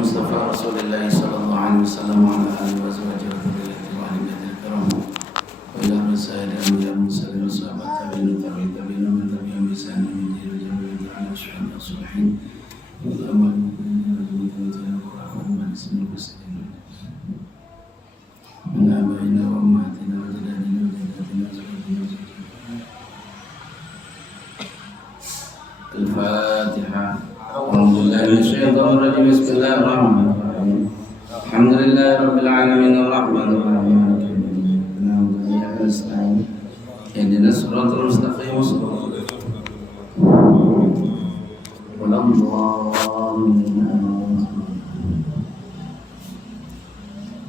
Mustafa Rasulullah sallallahu alaihi wasallam wa ala alihi wa sahbihi wa dhurriyyatihi wa ahli baitil kiram wa ila rasail anbiya mursalin wa sahabat tabi'in man tabi'ahum bi ihsan ila yaumil din wa ala syuhada salihin wa amal mu'minin wa rahman bismil muslimin min abaina wa ummatina wa jadadina wa jaddatina wa zawjina Al-Fatihah. Alhamdulillah minasyaitonir rajim. Bismillahirrahmanirrahim. Alhamdulillahirabbil alamin arrahmanir rahim maliki yaumiddin. Na'budu wa iyyaka nasta'in. Ihdinas siratal mustaqim.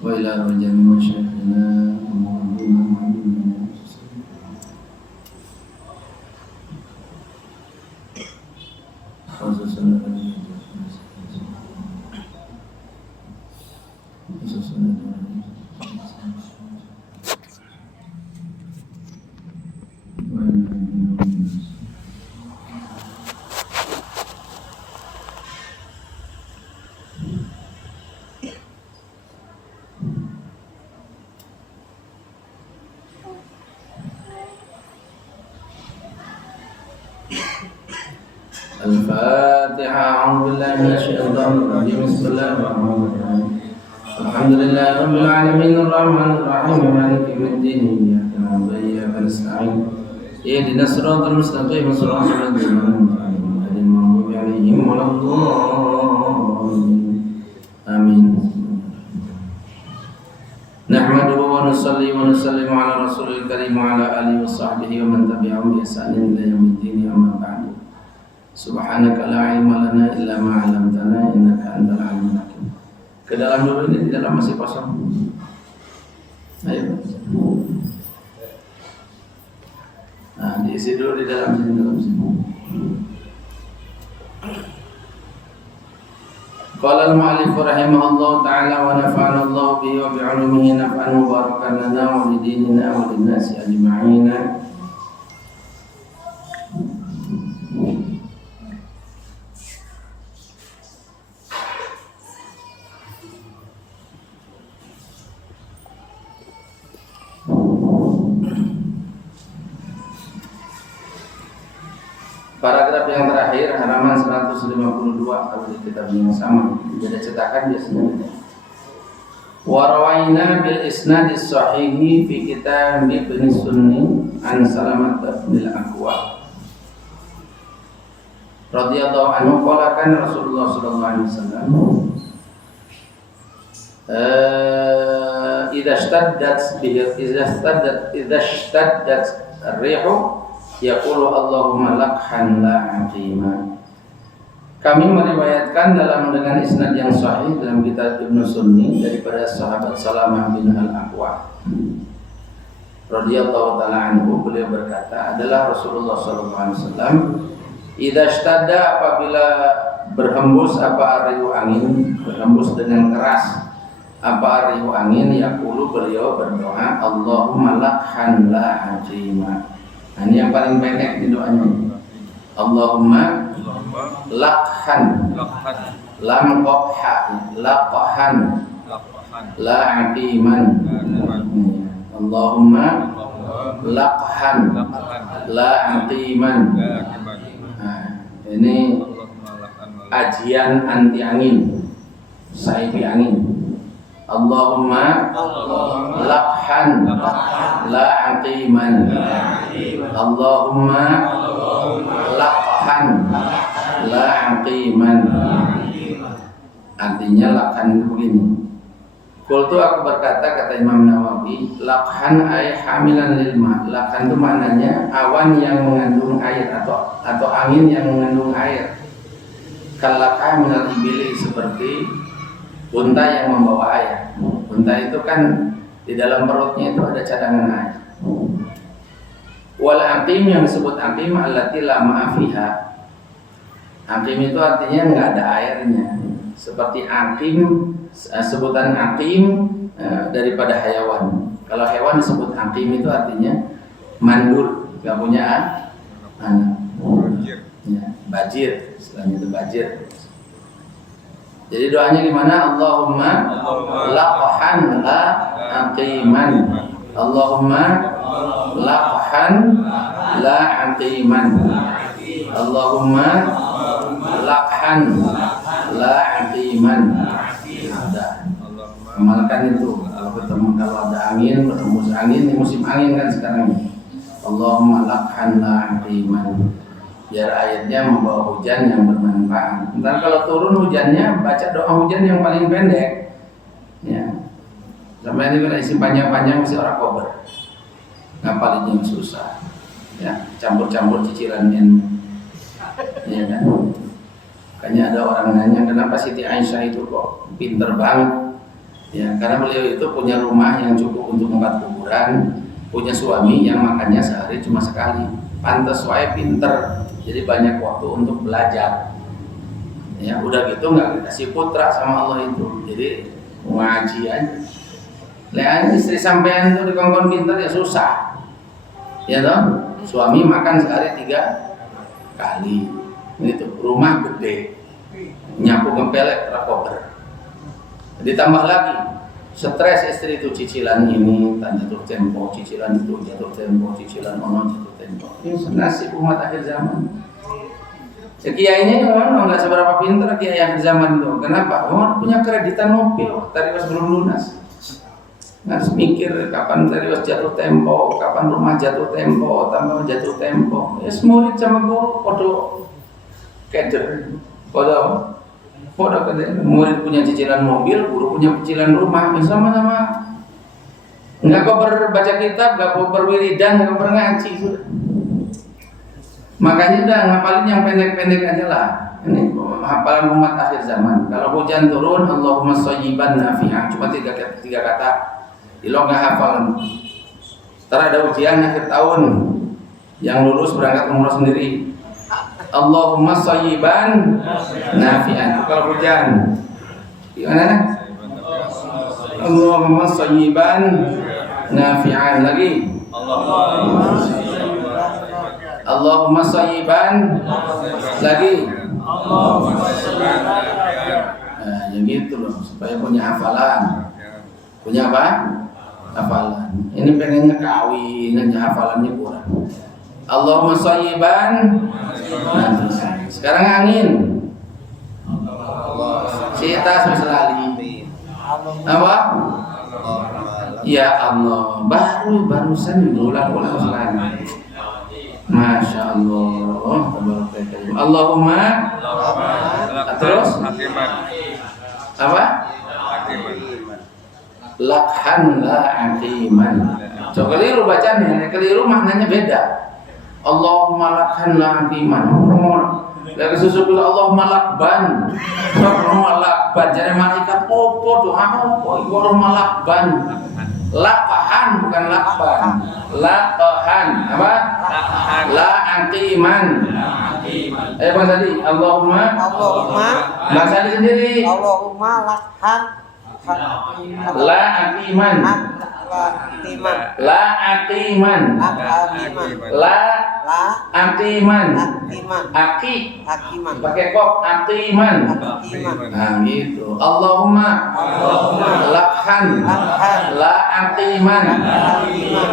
Wa ila rajami masyayikhina Al-Fatihah. A'udzubillahi minasyaitonir rajim. Bismillahirrahmanirrahim. Alhamdulillahirabbil alamin arrahmanir rahim maliki yaumiddin. Iyyaka na'budu wa iyyaka nasta'in. Ihdinas siratal mustaqim siratal ladzina an'amta 'alaihim ghairil amin. Nahmaduhu wa nusalli wa nusallimu ala rasulil karim wa ala alihi wa sahbihi wa man tabi'ahum bi ihsanin ila yaumiddin. Amma ba'du. Subhanaka la ilma lana illa ma 'allamtana innaka antal alimul hakim. Ke dalam dulu ini, di dalam masih kosong. Ayo. Nah, diisi dulu di dalam sini. Qala al-mu'allif rahimahullah ta'ala wa nafa'ana Allah bihi wa bi'ulumihi naf'an mubarakan lana wa bidinina wa linnasi ajma'ina. Paragraf yang terakhir halaman 152 kalau di kitab yang sama beda cetakan biasanya. Wa rawaina bil isnadis sahihi fi kitab Ibnu Sunni an Salamat bin Aqwa radhiyallahu anhu qala kan Rasulullah sallallahu alaihi wasallam idza ishtaddat ar-rihu yaqulu Allahumma lakhan la aqima. Kami meriwayatkan dengan isnad yang sahih dalam kitab Ibnu Sunni daripada sahabat Salamah bin Al-Aqwa radhiyallahu taala anhu, beliau berkata adalah Rasulullah sallallahu alaihi wasallam idza ishtadda, apabila berhembus apa riuh angin, berhembus dengan keras apa riuh angin, yaqulu, beliau berdoa Allahumma lakhan la aqima. Nah, ini yang paling pendek di doanya. Allahumma lakhan lam qafha laqhan la aqiman. Allahumma lakhan la aqiman. Nah, ini ajian anti angin, saibi angin. Allahumma lakhan la aqiman. Allahumma lakhan la aqiman. Artinya lakhan itu begini. Qultu, aku berkata, kata Imam Nawawi, lakhan ay hamilan lil ma. Lakhan itu maknanya awan yang mengandung air atau angin yang mengandung air. Kalaka minal ibili, seperti unta yang membawa air. Unta itu kan di dalam perutnya itu ada cadangan air. Wal aqim, yang disebut aqim allati la ma'afiha. Aqim itu artinya enggak ada airnya. Seperti aqim, sebutan aqim daripada hayawan. Kalau hewan disebut aqim itu artinya mandul, enggak punya anak. Ya, bajir, istilahnya itu bajir. Jadi doanya gimana? Allahumma laqhan la aqiman. Allahumma laqhan la aqiman. Allahumma laqhan la aqiman. Sudah. Amalkan itu. Kalau ada angin, bertembus angin, ini musim angin kan sekarang ini. Allahumma laqhan la aqiman. Biar ayatnya membawa hujan yang bermanfaat. Ntar kalau turun hujannya, baca doa hujan yang paling pendek. Ya. Sampai ini kalau isi panjang-panjang mesti orang kober. Ngapalinnya susah. Ya, campur-campur cicilan ilmu. Ya kan? Makanya ada orang nanya, kenapa Siti Aisyah itu kok pinter banget? Ya, karena beliau itu punya rumah yang cukup untuk 4 kuburan, punya suami yang makannya sehari cuma sekali. Pantes wae pinter. Jadi banyak waktu untuk belajar. Ya, udah gitu nggak dikasih putra sama Allah itu. Jadi ngaji aja. Lihat istri sampean itu dikongkon pinter ya susah. Ya toh? Suami makan sehari 3 kali. Itu rumah gede. Nyapu ngepelek rakober. Ditambah lagi stres istri itu, cicilan ini jatuh tempo, cicilan itu jatuh tempo, cicilan ono jatuh tempo. Ini nasib umat akhir zaman. Kiainya memang nggak seberapa pintar kiai akhir zaman itu. Kenapa? Oh, punya kreditan mobil, tadi pas belum lunas. Harus mikir kapan tadi pas jatuh tempo, kapan rumah jatuh tempo, tambah jatuh tempo. Ya murid sama guru podo keder, podo murid punya cicilan mobil, guru punya cicilan rumah, sama-sama. Nggak kau baca kitab, nggak kau berwiridan, nggak kau ngaji sudah. Makanya udah ngapalin yang pendek-pendek aja lah. Ini hafalan umat akhir zaman. Kalau hujan turun, Allahumma shayyiban nafi'an. Cuma 3 kata. Ilo nggak hafalan. Ntar ada ujian akhir tahun, yang lulus berangkat umroh sendiri. Allahumma shayyiban nafi'an. Kalau hujan gimana? Allahumma shayyiban nafi'an. Lagi Allahumma shayyiban. Lagi nah, yang gitu loh, supaya punya hafalan. Punya apa? Hafalan. Ini pengennya kawin, aja hafalannya kurang. Allahumma shayyiban. Nah, sekarang angin. Sita seselali. Apa? Ya Allah, barusan diulang-ulang selagi. Masya Allah. Allahumma. Terus? Apa? Lakhan la aqiman. So keliru bacanya, keliru maknanya beda. Allahumma lakhan la aqiman. Lagi susul Allahumma lakban. Allahumma lakban. Jadi malaikat opo doa opo. Allahumma lakban. Lakahan bukan lakban. Lakahan apa? La aqiman. Ayo Bang Sadi. Allahumma. Bang Sadi sendiri. Allahumma lakhan. La aqiman. La aqiman. La aqiman. Aki pakai kok aqiman. Nah gitu. Allahumma lakhan la aqiman.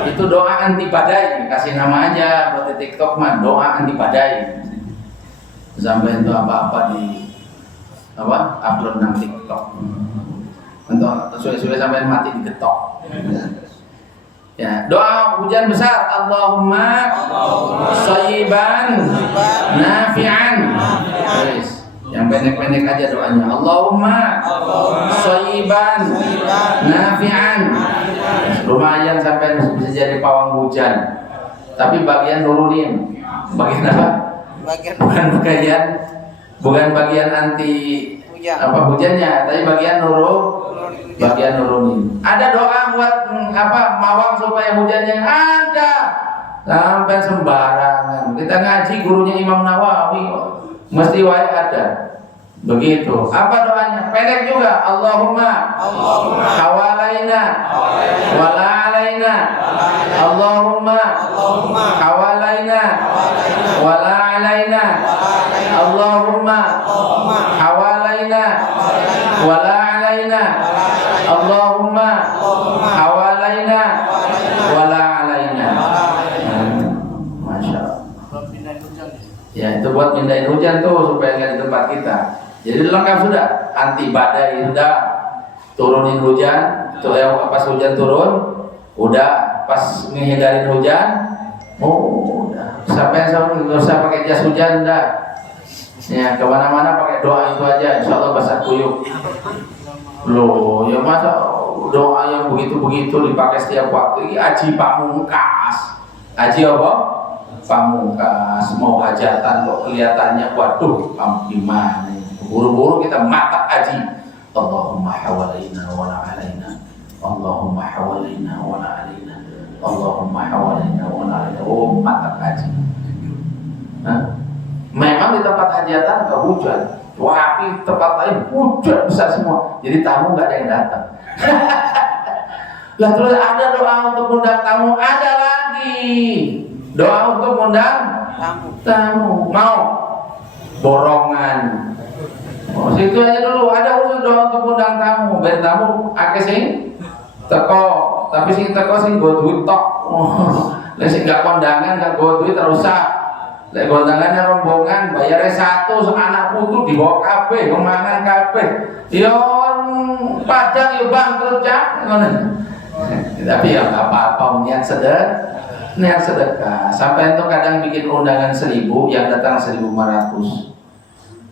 Itu doa anti badai. Kasih nama aja buat di TikTok mah, doa anti badai. Sampai itu apa-apa di upload nang TikTok. Untuk sesuai sampai mati digetok. Ya, doa hujan besar. Allahumma shayyiban nafi'an. Yang pendek-pendek aja doanya. Allahumma shayyiban nafi'an. Lumayan sampai bisa jadi pawang hujan. Tapi bagian nurunin. Bagian apa? Bukan bagian anti hujannya, tapi bagian nurunin. Ada doa buat mawang supaya hujannya ada. Sampai sembarangan. Kita ngaji gurunya Imam Nawawi mesti wae ada. Begitu. Apa doanya? Pendek juga. Allahumma hawalaina wala alaina. Allahumma hawalaina wala alaina. Allahumma hawalaina wala alaina. Allahumma hawalaina wala alaina. Masya Allah. Ya, itu buat mindahin hujan tuh supaya nggak di tempat kita. Jadi lengkap sudah, anti badai sudah, turunin hujan, tuh pas hujan turun, udah pas menghindarin hujan, udah. Sampai nggak usah pakai jas hujan, dah. Ya kemana-mana pakai doa itu aja, insya Allah basah kuyup. Loh, ya masa doa yang begitu-begitu dipakai setiap waktu? Ini Haji Pamungkas, Haji apa? Pamungkas, mau hajatan kok kelihatannya, waduh, gimana? Buru-buru kita matak haji. Allahumma hawalaina wa la alaina. Allahumma hawalaina wa la alaina. Allahumma hawalaina wa la alaina. Oh, matak haji. Memang di tempat hajatan enggak hujan. Tapi tempat lain hujan besar semua. Jadi tamu enggak ada yang datang. Lah terus ada doa untuk undang tamu, ada lagi. Doa untuk undang tamu. Mau borongan. Oh, situ aja dulu. Ada usul doa untuk undang tamu. Ben tamu akeh sing teko, tapi sing teko sing go duit tok. Lah sing gak kondangan gak go duit terus sak. Lek kondangannya rombongan bayarnya satu, anak putu dibawa kabeh, mangan kabeh. Ya padang ya bangkrut cak. Tapi ya enggak apa-apa, niat sedekah. Sampai itu kadang bikin undangan 1000, yang datang 1500.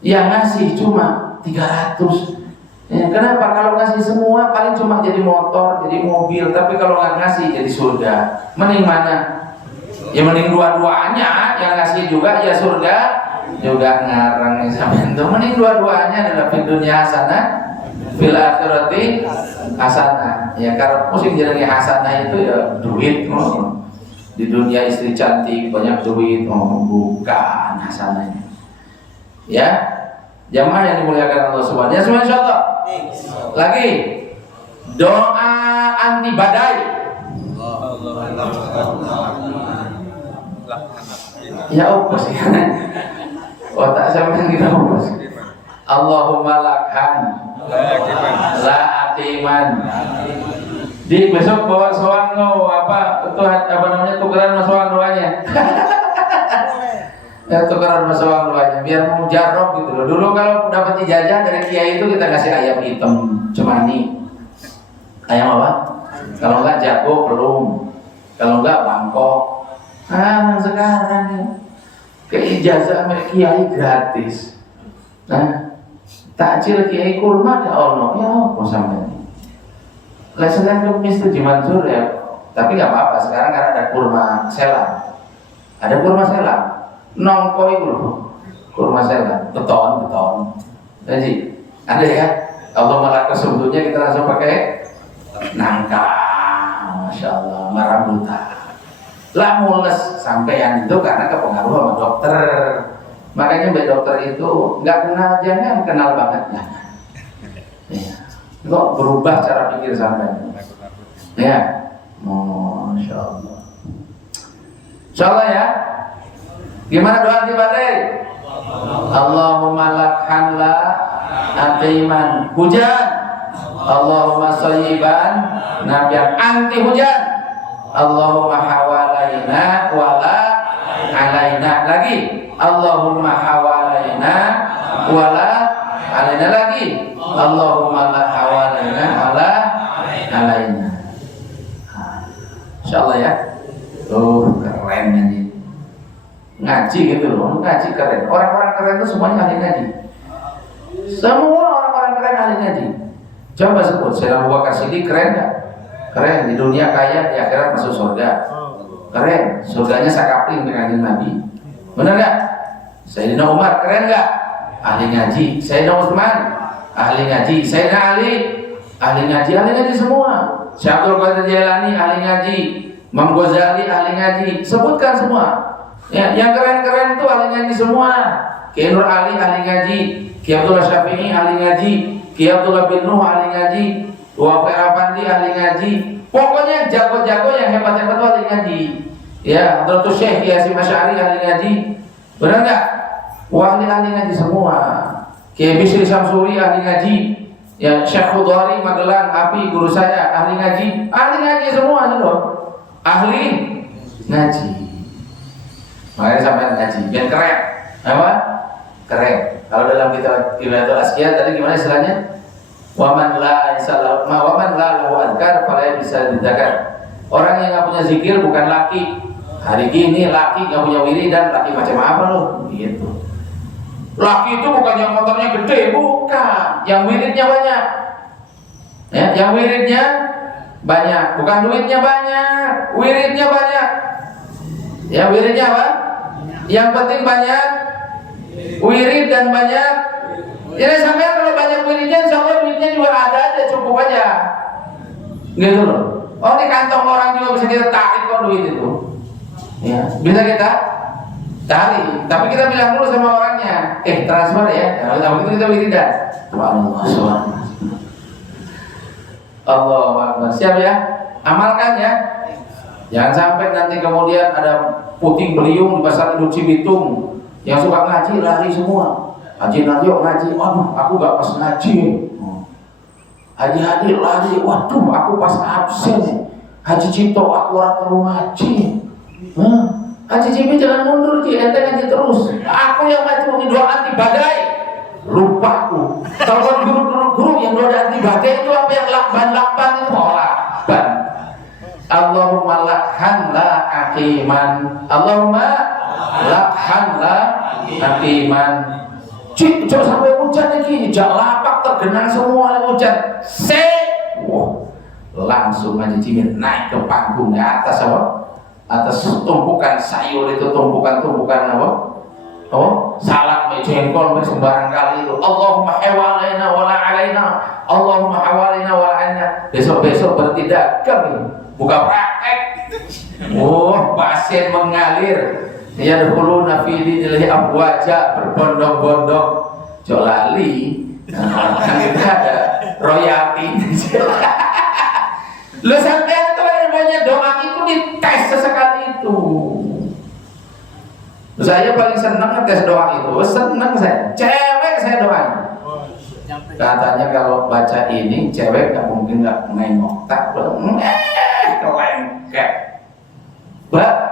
Yang ngasih cuma 300. Ya, kenapa? Kalau ngasih semua paling cuma jadi motor, jadi mobil. Tapi kalau nggak ngasih jadi surga. Mending mana? Ya mending dua-duanya. Yang ngasih juga ya surga juga ngarang sampai itu. Mending dua-duanya adalah fid dunya hasanah, fil akhirati hasanah. Ya karena pusing jadi hasanah itu ya duit. Di dunia istri cantik banyak duit, bukan hasanahnya. Ya, jamaah yang dimuliakan Allah Subhanahu wa taala. Insyaallah. Lagi doa anti badai. Ya apa sih? Otak sampean kita apa sih? Allahumma lakhan la aqiman. Di besok bawa soang lo apa itu apa namanya tukeran sama soang doanya. Ya tukeran sama soang doanya biar mujarab gitu loh. Dulu kalau dapat ijazah dari kiai itu kita kasih ayam hitam cemani. Ayam apa? Kalau enggak jago pelung. Kalau enggak bangkok. Sekarang ya ke ijazah sama kiai gratis. Nah, takjil kiai kurma ya Allah, ya apa sampai. Lah sekarang kemis itu dimanjur ya, tapi nggak apa-apa sekarang karena ada kurma selam. Ada kurma selam, nongko itu loh, kurma selam, beton. Jadi ada ya, kalau malah sebelumnya kita langsung pakai nangka, masya Allah, marah lah mules sampean itu karena kepengaruh sama dokter. Makanya mbak dokter itu nggak kenal jangan kenal banget ya. Kok berubah cara pikir sampean. Ya, masya Allah. Insya Allah ya. Gimana doa anti badai? Allahumma lakhan la aqiman hujan. Allahumma sayyiban nabiyan anti hujan. Allahumma hawalaina wala alaina. Lagi Allahumma hawalaina wala alaina. Lagi Allahumma la hawalaina wala alaina. Insyaallah ya. Keren ini. Ngaji gitu loh, ngaji keren. Orang-orang keren itu semuanya ahli ngaji. Semua orang-orang keren ahli ngaji. Coba sebut, Sayyidina Abu Bakar Siddiq keren gak? Keren, di dunia kaya, di akhirat masuk surga. Keren, surganya sakapling dengan Nabi. Benar gak? Sayyidina Umar keren gak? Ahli ngaji. Sayyidina Utsman ahli ngaji. Sayyidina Ali ahli ngaji semua. Syekh Abdul Qadir Jailani ahli ngaji. Imam Ghazali ahli ngaji. Sebutkan semua. Ya, yang keren-keren itu ahli ngaji semua. Kiai Nur Ali ahli ngaji. Kiai Abdullah Syafi'i ahli ngaji, Kiai Abdullah bin Nuh ahli ngaji, Waqi Afandi ahli ngaji. Pokoknya jago-jago yang hebat-hebat ahli ngaji. Ya, Dr. Syekh Yasin Asy'ari ahli ngaji. Benar enggak? Wah, ahli ngaji semua. Kiai Bisri Samsuri ahli ngaji. Ya, Syekh Khudari Magelang Api guru saya ahli ngaji. Ahli ngaji semua itu loh. Ahli ngaji. Makanya sampai ngaji biar keren. Apa? Keren. Kalau dalam kitab Ibadatul Asqiyah tadi gimana istilahnya? Waman la lahu adkar fala bisa didagar. Orang yang nggak punya zikir bukan laki. Hari ini laki nggak punya wiridan, laki macam apa lo? Gitu. Laki itu bukan yang motornya gede, bukan. Yang wiridnya banyak. Ya, yang wiridnya banyak, bukan duitnya banyak. Wiridnya banyak. Ya, wiridnya apa? Yang penting banyak wirid dan banyak. Jadi sampai kalau banyak wiridnya, insya Allah duitnya juga ada aja, cukup aja. Gitu loh. Oh, di kantong orang juga bisa kita tarik kok duit itu. Ya, bisa kita cari. Tapi kita bilang dulu sama orangnya, transfer ya. Kalau itu kita wiridan. Subhanallah. Allahu Akbar. Siap ya? Amalkan ya. Jangan sampai nanti kemudian ada puting beliung di pasar induk Cibitung yang suka ngaji lari semua. Haji Nadio ngaji, waduh aku gak pas ngaji. Haji Hadi lari, waduh aku pas absen. Haji Cipto aku orang perlu ngaji. Haji Cipi jangan mundur Ci, ente ngaji terus. Aku yang ngaji ini doa anti badai. Lupa aku. Kalau guru yang doa anti badai itu apa yang lakban itu lakban. Allahumma lakhan la aqiman. Allahumma lakhan la aqiman. Cik, sampai hujan lagi, jak lapak tergenang semua oleh hujan. Langsung aja Cimin naik ke panggung di atas apa? Atas tumpukan sayur itu, tumpukan apa? Oh, salad, jengkol, sembarang kali itu. Allahumma hawalaina wala alaina. Allahumma hawalaina wala alaina. Besok-besok bertindak kami buka praktek. Pasien mengalir. Ya dulu nafili nilai abwaja berbondong-bondong jolali. Kita ada royalti. Lo sampai itu namanya doa itu dites sesekali itu. Saya paling senang ngetes doa itu. Senang saya. Cewek saya doain. Katanya kalau baca ini cewek nggak mungkin nggak nengok tak kelengket.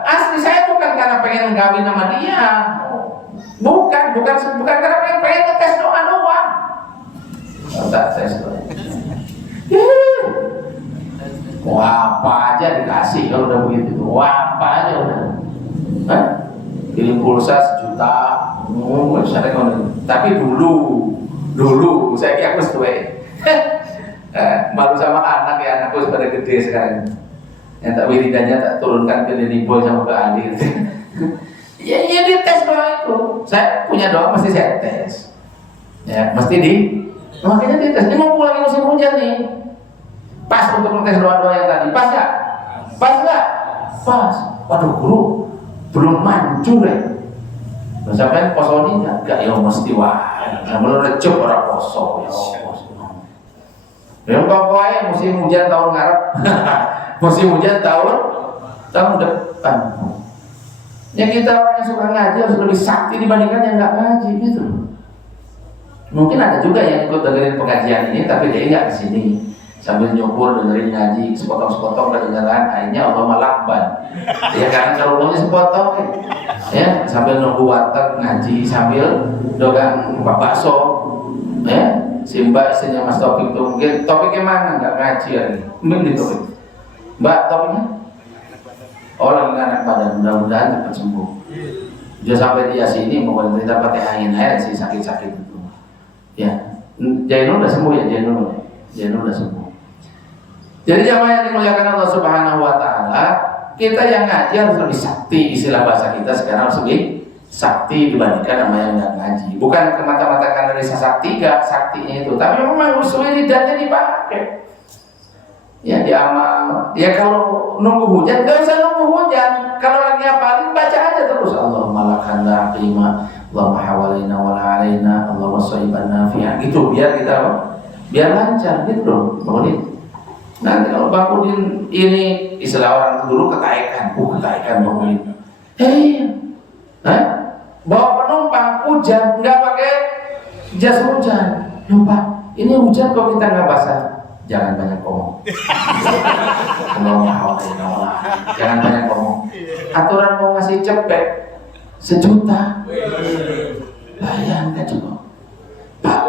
Asli saya bukan karena pengen gawin sama dia, bukan karena pengen ngetes doa doang. Tak tes doa. Wah, apa aja dikasih kalau udah begitu. Wah, apa aja udah. Kirim pulsa 1 juta, tapi dulu saya kira aku sesuai. Malu sama anak ya, anakku pada gede sekarang. Yang tak wiridannya tak turunkan ke Denny Boy sama ke Ali. Ya di tes doa itu. Saya punya doa mesti saya tes. Ya mesti makanya di tes. Ini mau lagi musim hujan nih. Pas untuk ngetes doa-doa yang tadi. Pas ya? Pas nggak? Pas. Waduh guru belum manjur ya. Sampai posoni enggak ya mesti wah. Belum recep orang poso ya. Yang pokoknya musim hujan tahun ngarep. Musim hujan tahun depan. Yang kita orang yang suka ngaji harus lebih sakti dibandingkan yang nggak ngaji gitu. Mungkin ada juga yang ikut dengerin pengajian ini tapi dia nggak kesini sambil nyukur dengerin ngaji sepotong-sepotong kedengaran akhirnya Allah malakban. Ya karena kalau sepotong ya sambil nunggu warteg ngaji sambil dogang bakso ya. Simba istrinya Mas Topik itu mungkin topiknya mana nggak ngaji lagi mungkin di topik Mbak topiknya orang anak badan mudah-mudahan cepat sembuh dia sampai dia sini mau kita pakai angin air sih sakit-sakit itu ya Jainul udah sembuh ya Jainul udah sembuh. Jadi jamaah yang dimuliakan Allah Subhanahu Wa Taala kita yang ngaji harus lebih sakti istilah bahasa kita sekarang harus lebih sakti dibandingkan sama yang nggak ngaji. Bukan kemata-mata karena desa sakti gak saktinya itu, tapi memang usul lidahnya dipakai. Ya diamal. Ya kalau nunggu hujan, gak usah nunggu hujan. Kalau lagi hafalin baca aja terus. Allahumma lakhan la aqima Allahumma hawalaina wa la alaina, Allahumma shayyiban nafi'an. Gitu biar kita apa? Biar lancar gitu loh, Bang. Nanti kalau Bang Udin ini istilah orang dulu ketaikan, ketaikan Bang Udin. Bawa penumpang hujan nggak pakai jas hujan. Lupa, ini hujan kok kita nggak basah. Jangan banyak ngomong. Jangan banyak ngomong. Aturan mau ngasih cepet 1 juta. Bayangkan coba. Pak,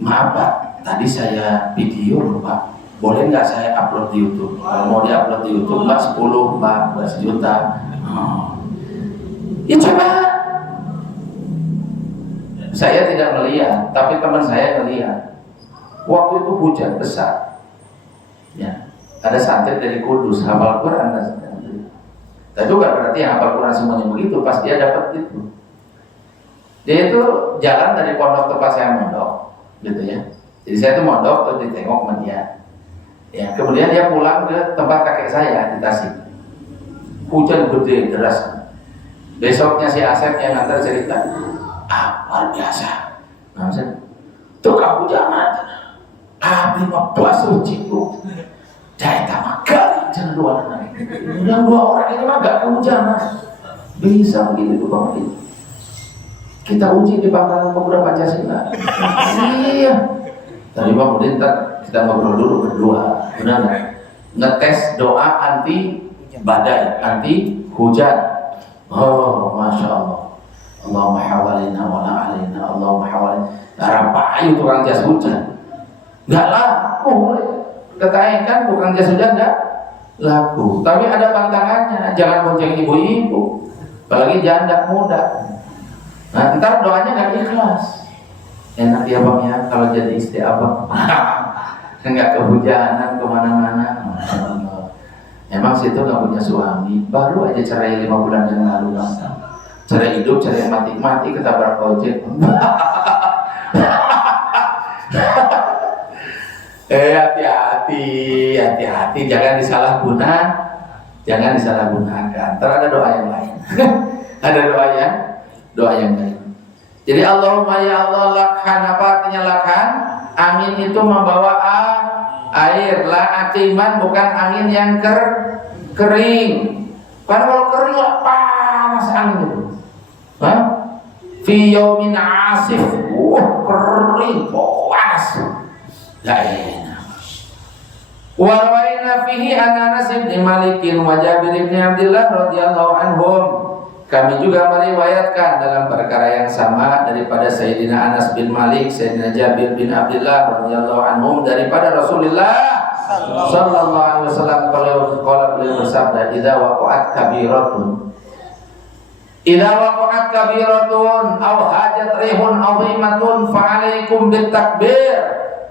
maaf Pak, tadi saya video loh Pak. Boleh nggak saya upload di YouTube? Kalau mau diupload di YouTube Mbak 10, Mbak 1 juta. Ya coba. Saya tidak melihat, tapi teman saya melihat. Waktu itu hujan besar. Ya, ada santri dari Kudus hafal Quran. Tapi bukan berarti yang hafal Quran semuanya begitu. Pas dia dapat itu, dia itu jalan dari pondok tempat saya mondok, gitu ya. Jadi saya itu mondok terus ditengok sama dia. Ya, kemudian dia pulang ke tempat kakek saya di Tasik. Hujan gede deras. Besoknya si Asep yang ngantar cerita, luar biasa. Nah, tuh kamu jangan. 15 ujiku. Jahit sama kali jangan 2 orang. Yang 2 orang ini mah gak kehujanan. Bisa begitu tuh Bang. Kita uji di Pangkalan Pemuda Pancasila. Iya. Tadi Bang Udin kita ngobrol dulu berdua. Benar nggak? Ngetes doa anti badai, anti hujan. Oh, masya Allah. Allahumma hawalina wa la alaina, Allahumma hawalina. Apa ayo tukang jas hujan? Nggak laku. Ketahuan tukang jas hujan nggak laku. Tapi ada pantangannya. Jangan bonceng ibu-ibu, apalagi janda muda. Nah, ntar doanya nggak ikhlas. Enak ya Bang ya kalau jadi istri Abang. Nggak kehujanan kemana-mana. Emang situ nggak punya suami, baru aja cerai 5 bulan yang lalu Bang. Cerai hidup, cerai mati-mati, ketabrak ojek. Hati-hati, jangan disalahgunakan. Ntar ada doa yang lain. Ada doa yang lain. Jadi Allahumma ya Allah lakhan, apa artinya lakhan? Angin itu membawa air. La atiman bukan angin yang kering. Karena kalau kering lah panas angin itu. Fi yaumin asif, kering, panas. La ilaha. Wa rawaina fihi an Anas bin Malik wa Jabir bin Abdullah radhiyallahu anhum. Kami juga meriwayatkan dalam perkara yang sama daripada Sayyidina Anas bin Malik, Sayyidina Jabir bin Abdullah radhiyallahu anhum daripada Rasulullah sallallahu alaihi wasallam beliau bersabda, "Idza waqa'at kabiratun aw hajat rihun 'azimatun fa 'alaikum bit takbir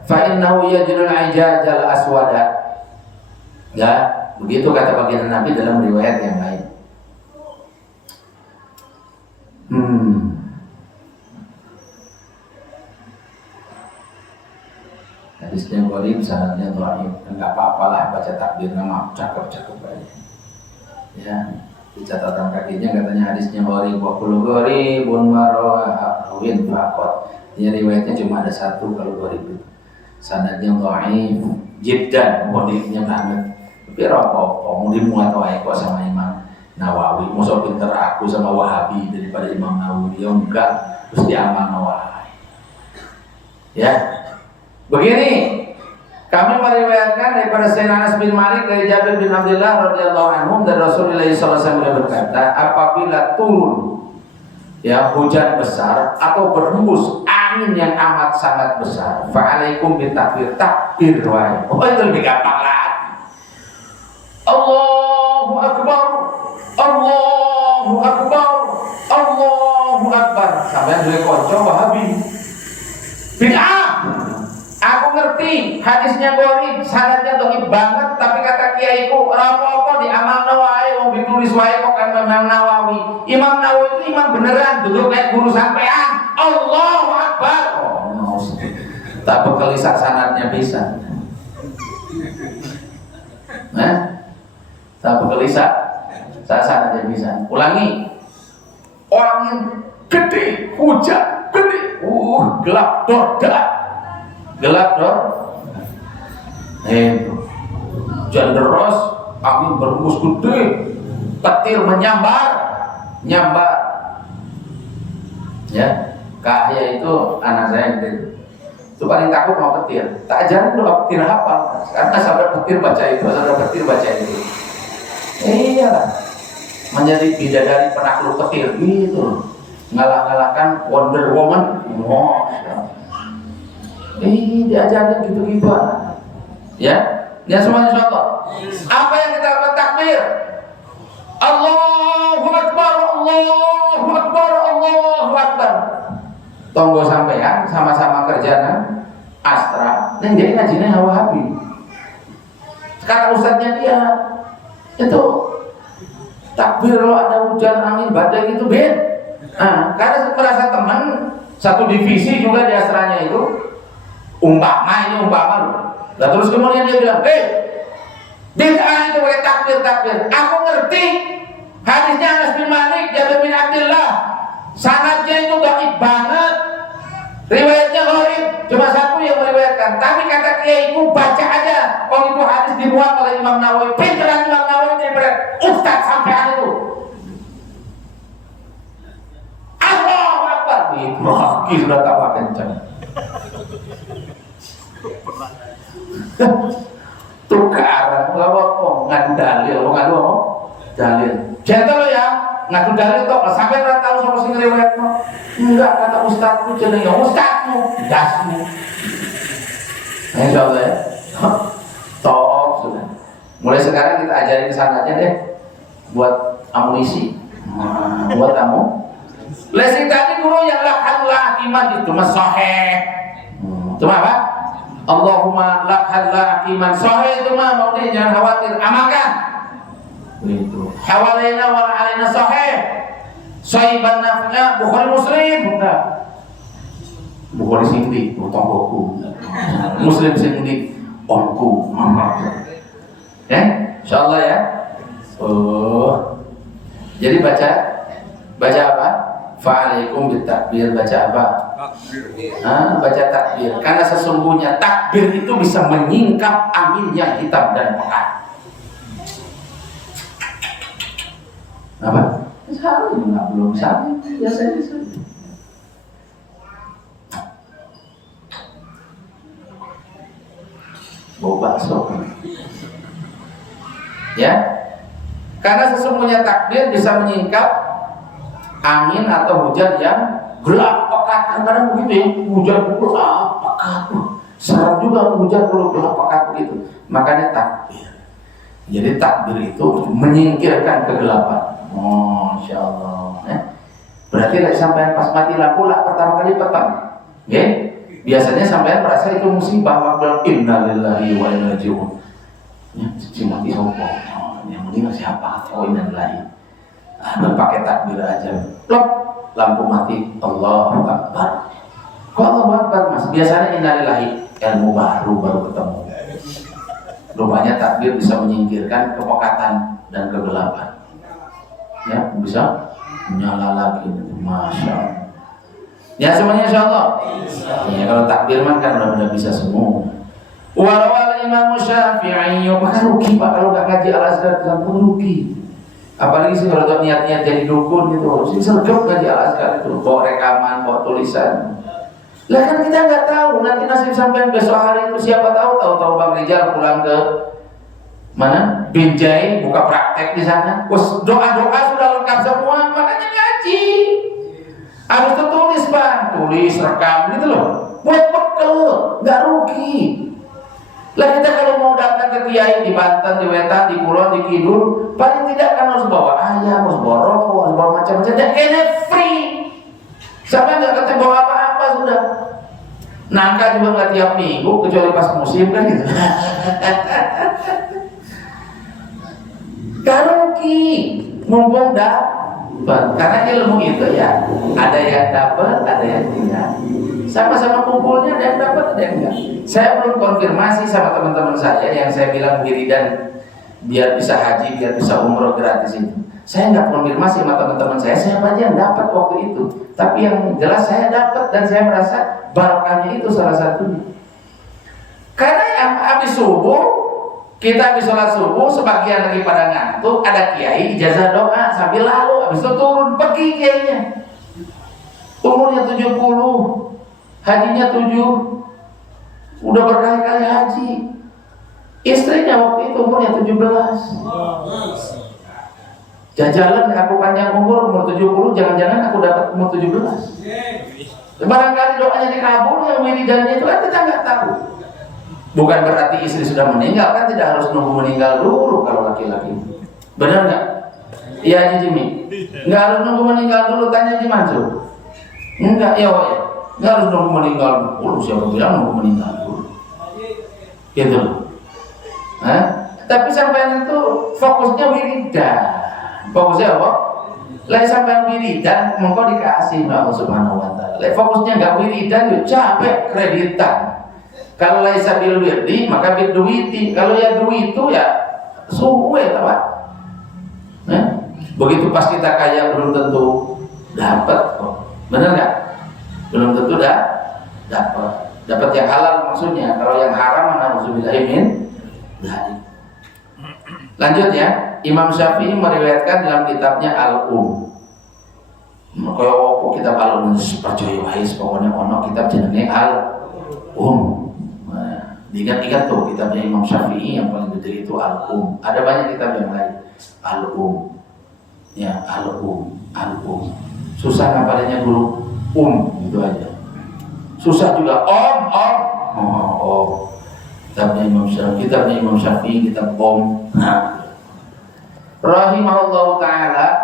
fa innahu yajrul 'ijajal aswada." Ya, begitu kata baginda Nabi dalam riwayat yang lain. Hadisnya gharib, sanadnya dhaif. Enggak apa-apalah baca takbir nama cakep-cakep aja. Ya, di catatan kakinya katanya hadisnya gharib wa kullu gharibun marawin faqat. Ini riwayatnya cuma ada 1 kalau gharib itu. Sanadnya dhaif jiddan, modifnya banget. Tapi apa-apa, mau dimuat wae kok sama Imam Nawawi. Musuh pinter aku sama Wahabi daripada Imam Nawawi. Ya enggak, terus diamal Nawawi. Ya. Begini, kami meriwayatkan daripada Sayyidina Anas bin Malik dari Jabir bin Abdullah radhiyallahu anhum dan Rasulullah sallallahu alaihi wasallam berkata, apabila turun ya hujan besar atau berhembus angin yang amat sangat besar, fa'alaikum bitakbir, takbir wae. Oh, itu lebih gampang lah. Allahu akbar. Allahu akbar. Allahu akbar. Sampai dua konco Wahabi. Bid'ah. Aku ngerti hadisnya gharib, sanadnya dhaif banget, tapi kata kiaiku apa-apa di amal Nawawi mau ditulis wae kok kan Imam Nawawi. Imam Nawawi itu imam beneran, duduk kayak guru sampean. Allahu akbar. Oh, tak bekelisak sanadnya bisa. Tak bekelisak sanadnya bisa. Ulangi. Orang yang gede hujan gede, gelap dordak, hujan deras, angin berhembus gede, petir menyambar, ya. Kak Ahya itu anak saya gitu. Itu paling takut sama petir. Tak ajarin dulu petir hafal. Karena sampai petir baca itu, sampai petir baca itu. Iya, menjadi bidadari penakluk petir gitu. Ngalah-ngalahkan Wonder Woman. Diajarin gitu-gitu. Ya, ya semuanya contoh. Apa yang kita lakukan takbir? Allahu Akbar, Allahu Akbar, Allahu Akbar. Tonggo sampean sama-sama kerjaan Astra dan jadi ngajinya Wahabi. Kata ustadznya dia itu takbir lo ada hujan angin badai gitu Ben. Nah, karena merasa teman satu divisi juga di Astranya itu umpama lo. Nah, terus kemudian dia bilang, bid'ah itu pakai takbir. Aku ngerti hadisnya Anas bin Malik, Jabir bin Abdullah. Sanadnya itu dhaif banget, riwayatnya gharib, cuma satu yang meriwayatkan. Tapi kata kiaiku baca aja, itu hadis dibuat oleh Imam Nawawi. Pinteran Imam Nawawi daripada ustaz sampean itu. Allahu Akbar, Ibrahim sudah tambah kencang. Tukaran, ngadu dalil, dalil. Jangan lo ya. Ngadu dalil itu sampai nggak tahu sama sing riwayatmu. Enggak, kata ustadku jenenge ustadmu dasmu. Insyaallah ya. Top sudah. Mulai sekarang kita ajarin sanadnya deh buat amunisi. Buat kamu. Lesing tadi guru yang lakhanlah iman itu mas sahih. Cuma apa? Allahumma lakhanlah iman sahih itu mah mau nih jangan khawatir, amalkan. Itu hawalaina wa alaina sahih sahiban nafnya Bukhari Muslim Bukhari sindi tonggoku Muslim sindi onku ya insyaallah ya. Jadi baca apa? Fa'alaikum bitakbir. Baca apa? Baca takbir. Karena sesungguhnya takbir itu bisa menyingkap angin yang hitam dan pekat. Apa? Salah nggak belum salah biasanya saja. Bau bakso. Ya, karena sesungguhnya takbir bisa menyingkap angin atau hujan yang gelap pekat. Kadang-kadang begitu ya, hujan gelap pekat. Serem juga hujan gelap pekat begitu. Makanya takbir. Jadi takbir itu menyingkirkan kegelapan. Masya Allah ya. Berarti sampai pas mati lampu lah pertama kali petang ya. Biasanya sampai merasa itu musibah, maka innalillahi wa inna ilaihi raji'un ya, mati sopo yang meninggal siapa? Innalillahi. Pakai takbir aja plop, lampu mati, Allahu Akbar. Kok Allahu Akbar mas? Biasanya innalillahi, ilmu baru ketemu. Rupanya takbir bisa menyingkirkan kepekatan dan kegelapan. Ya, bisa menyala lagi. Masya Allah. Ya semuanya insya Allah. Ya kalau takbir kan udah bisa semua. Warawal Imam Syafi'i, maka rugi pak kalau nggak ngaji Al-Azhar dalam pun rugi. Apalagi sih kalau niat-niat jadi dukun gitu, sih sergap ngaji Al-Azhar itu, bawa rekaman, bawa tulisan. Lah kan kita nggak tahu nanti nasib sampai besok hari itu siapa tahu Bang Rijal pulang ke mana? Binjai buka praktek di sana. Doa-doa sudah lengkap semua, makanya ngaji. Harus tulis bang, tulis rekam gitu loh. Buat bekal, nggak rugi. Lah kita kalau mau datang ke kiai di Banten, di Wetan, di Kulon, di Kidul, paling tidak kan harus bawa ayam, harus bawa rokok, harus bawa macam-macam. Dan ini free. Sampai nggak kata bawa apa-apa sudah. Nangka juga nggak tiap minggu kecuali pas musim kan gitu. Gak rugi, mumpung dapat. Karena ilmu itu ya ada yang dapat, ada yang tidak. Sama-sama kumpulnya ada yang dapat, ada yang enggak. Saya belum konfirmasi sama teman-teman saya yang saya bilang wiridan biar bisa haji, biar bisa umroh gratis itu. Saya nggak konfirmasi sama teman-teman saya siapa aja yang dapat waktu itu. Tapi yang jelas saya dapat dan saya merasa barokahnya itu salah satunya. Karena yang habis subuh, kita habis sholat subuh, sebagian lagi pada ngantuk, ada kiai ijazah doa sambil lalu, habis itu turun pergi kiainya. Umurnya 70, hajinya 7, udah berkali-kali haji. Istrinya waktu itu umurnya 17. Jajalan aku panjang umur 70, jangan-jangan aku dapat umur 17. Barangkali doanya dikabul, yang wiridannya itu kan kita nggak tahu. Bukan berarti istri sudah meninggal, kan tidak harus nunggu meninggal dulu kalau laki-laki. Benar nggak? Iya Haji Jimmy. Nggak harus nunggu meninggal dulu, tanya Haji Mansur. Enggak, ya Wak ya. Nggak harus nunggu meninggal dulu. Siapa bilang nunggu meninggal dulu? Gitu. Tapi sampai itu fokusnya wiridan. Fokusnya apa? Lagi sampai wiridan, mongko dikasih Allah Subhanahu Wa Taala. Lagi fokusnya nggak wiridan, yuk capek kreditan. Kalau laisa bil wirdi, maka bil duwiti. Kalau ya duit itu ya suwe lah Pak. Begitu pas kita kaya belum tentu dapat kok. Benar nggak? Belum tentu dapat yang halal maksudnya. Kalau yang haram mana maksudnya min. Lanjut ya. Imam Syafi'i meriwayatkan dalam kitabnya Al-Um. Kalau kitab Al-Um percaya wae pokoknya ono kitab jenenge Al-Um. Diingat-ingat tuh kitabnya Imam Syafi'i yang paling gede itu Al-Um. Ada banyak kitab yang lain. Al-Um. Ya, Al-Um. Susah ngapalnya dulu. Itu aja. Susah juga Kitabnya Imam Syafi'i, kitab Nah. Rahimahullahu ta'ala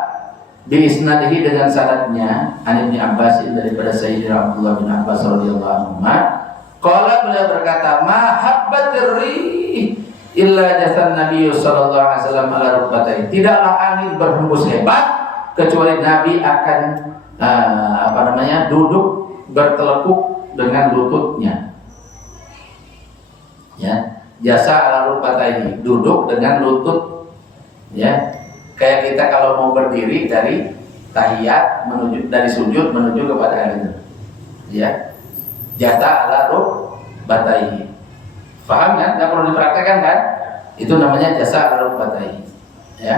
biisnadihi dengan sanadnya an Ibnu Abbas daripada Sayyidina Abdullah bin Abbas radhiyallahu anhu. Qala beliau berkata, "Ma habbatir rih illa jasan Nabi sallallahu alaihi wasallam ala rukbatai." Tidaklah angin berhembus hebat kecuali Nabi akan duduk bertelekuk dengan lututnya. Ya, jasa ala rukbatai, duduk dengan lutut. Ya, kayak kita kalau mau berdiri dari tahiyat dari sujud menuju kepada itu. Ya. Jasa ala rukbatayhi. Paham kan? Tidak perlu dipraktekkan kan? Itu namanya jasa ala rukbatayhi. Ya.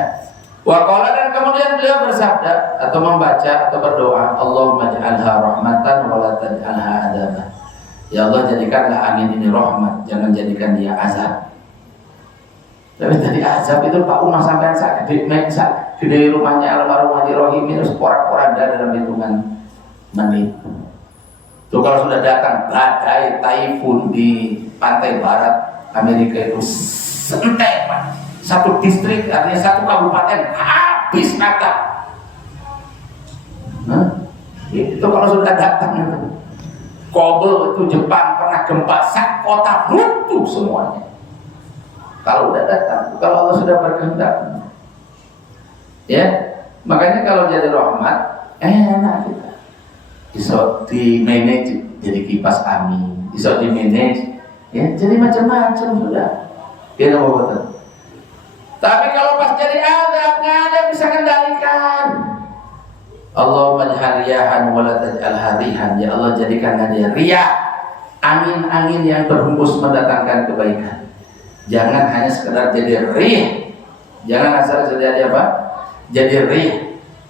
Wa qala, dan kemudian beliau bersabda atau membaca atau berdoa, Allahumma ja'alha rahmatan wa la taj'alha adzaba. Ya Allah, jadikanlah angin ini rahmat, jangan jadikan dia azab. Tapi tadi azab itu Pak Umar sampai gede rumahnya almarhum Haji Rohim itu porak-poranda dalam hitungan menit. Tuh kalau sudah datang badai taifun di pantai barat Amerika itu sentek Pak. Satu distrik artinya satu kabupaten habis rata. Itu kalau sudah datang itu. Kobel itu Jepang pernah gempa sak kota runtuh semuanya. Kalau udah datang, kalau Allah sudah berkehendak. Ya, makanya kalau jadi rahmat enak kita. Bisa di manage jadi kipas angin, bisa di manage ya jadi macam-macam sudah. Ya betul. Tapi kalau pas jadi azab nggak ada bisa kendalikan. Allahumma ja'al riyahan wa la taj'al harihan. Ya Allah, jadikan dia riyah, angin-angin yang berhembus mendatangkan kebaikan. Jangan hanya sekedar jadi rih. Jangan asal jadi apa? Jadi rih.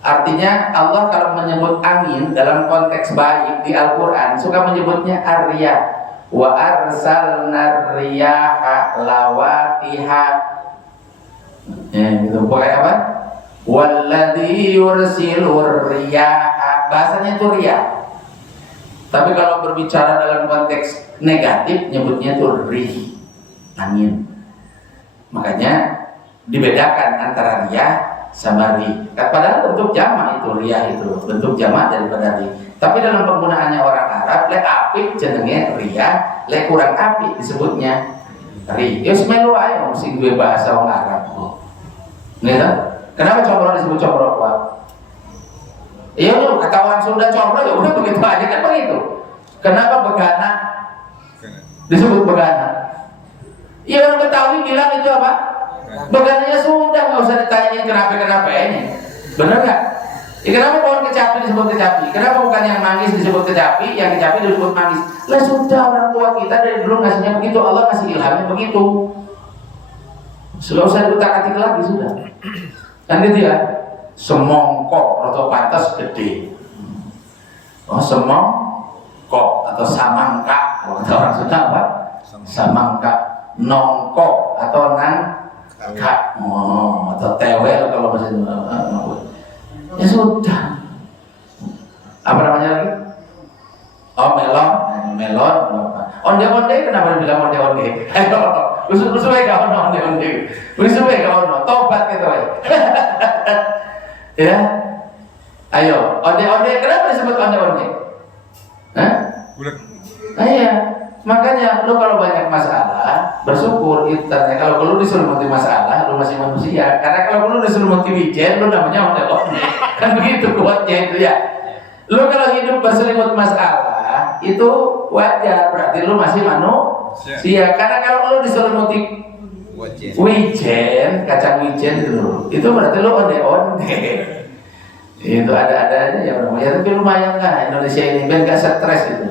Artinya Allah kalau menyebut angin dalam konteks baik di Al-Quran suka menyebutnya ar-riyah. Wa arsalna riyaha lawatiha. Gitu. Pokoknya apa? Walladzi yursilur riyaha. Bahasanya itu riyah. Tapi kalau berbicara dalam konteks negatif nyebutnya itu rih, angin. Makanya dibedakan antara riyah sama rih. Padahal bentuk jamak itu riyah itu bentuk jamak daripada rih. Tapi dalam penggunaannya orang Arab, lek apik jenenge riyah, lek kurang apik disebutnya rih. Ya semelu ae mesti duwe bahasa orang Arab. Gitu. Kenapa comro disebut comro Pak? Iya loh, kata orang Sunda comro ya udah begitu aja kan begitu. Kenapa begana disebut begana? Iya orang Betawi bilang itu apa? Begananya sudah nggak usah ditanyain kenapa ini. Benar nggak? Kenapa pohon kecapi disebut kecapi? Kenapa bukan yang manggis disebut kecapi, yang kecapi disebut manggis? Lah sudah, orang tua kita dari dulu ngasihnya begitu, Allah ngasih ilhamnya begitu. Sudah usah diutak-atik lagi sudah. Kan gitu ya. Semongkok atau pantas gede. Oh, semongkok atau samangka. Kalau kata orang Sunda apa? Samangka. Nongkok atau nangka. Oh, atau tewel kalau bahasa Indonesia. Ya sudah. Apa namanya lagi? Oh, melon. Melon. Onde-onde kenapa dibilang onde-onde? Ayo, usul-usul aja onde-onde. Usul aja ono, tobat gitu ya. Ya. Ayo, onde-onde kenapa disebut onde-onde? Hah? Iya. Makanya lu kalau banyak masalah, bersyukur internet. Kalau lu diselimuti masalah, lu masih manusia. Karena kalau lu diselimuti wijen, lu namanya onde-onde. Kan begitu kuatnya itu ya. Lu kalau hidup berselimut masalah, itu wajar, berarti lu masih manusia. Karena kalau lu diselimuti wijen, kacang wijen itu berarti lu onde-onde. Itu ada-ada aja ya, tapi lumayan lah Indonesia ini, biar gak stres gitu.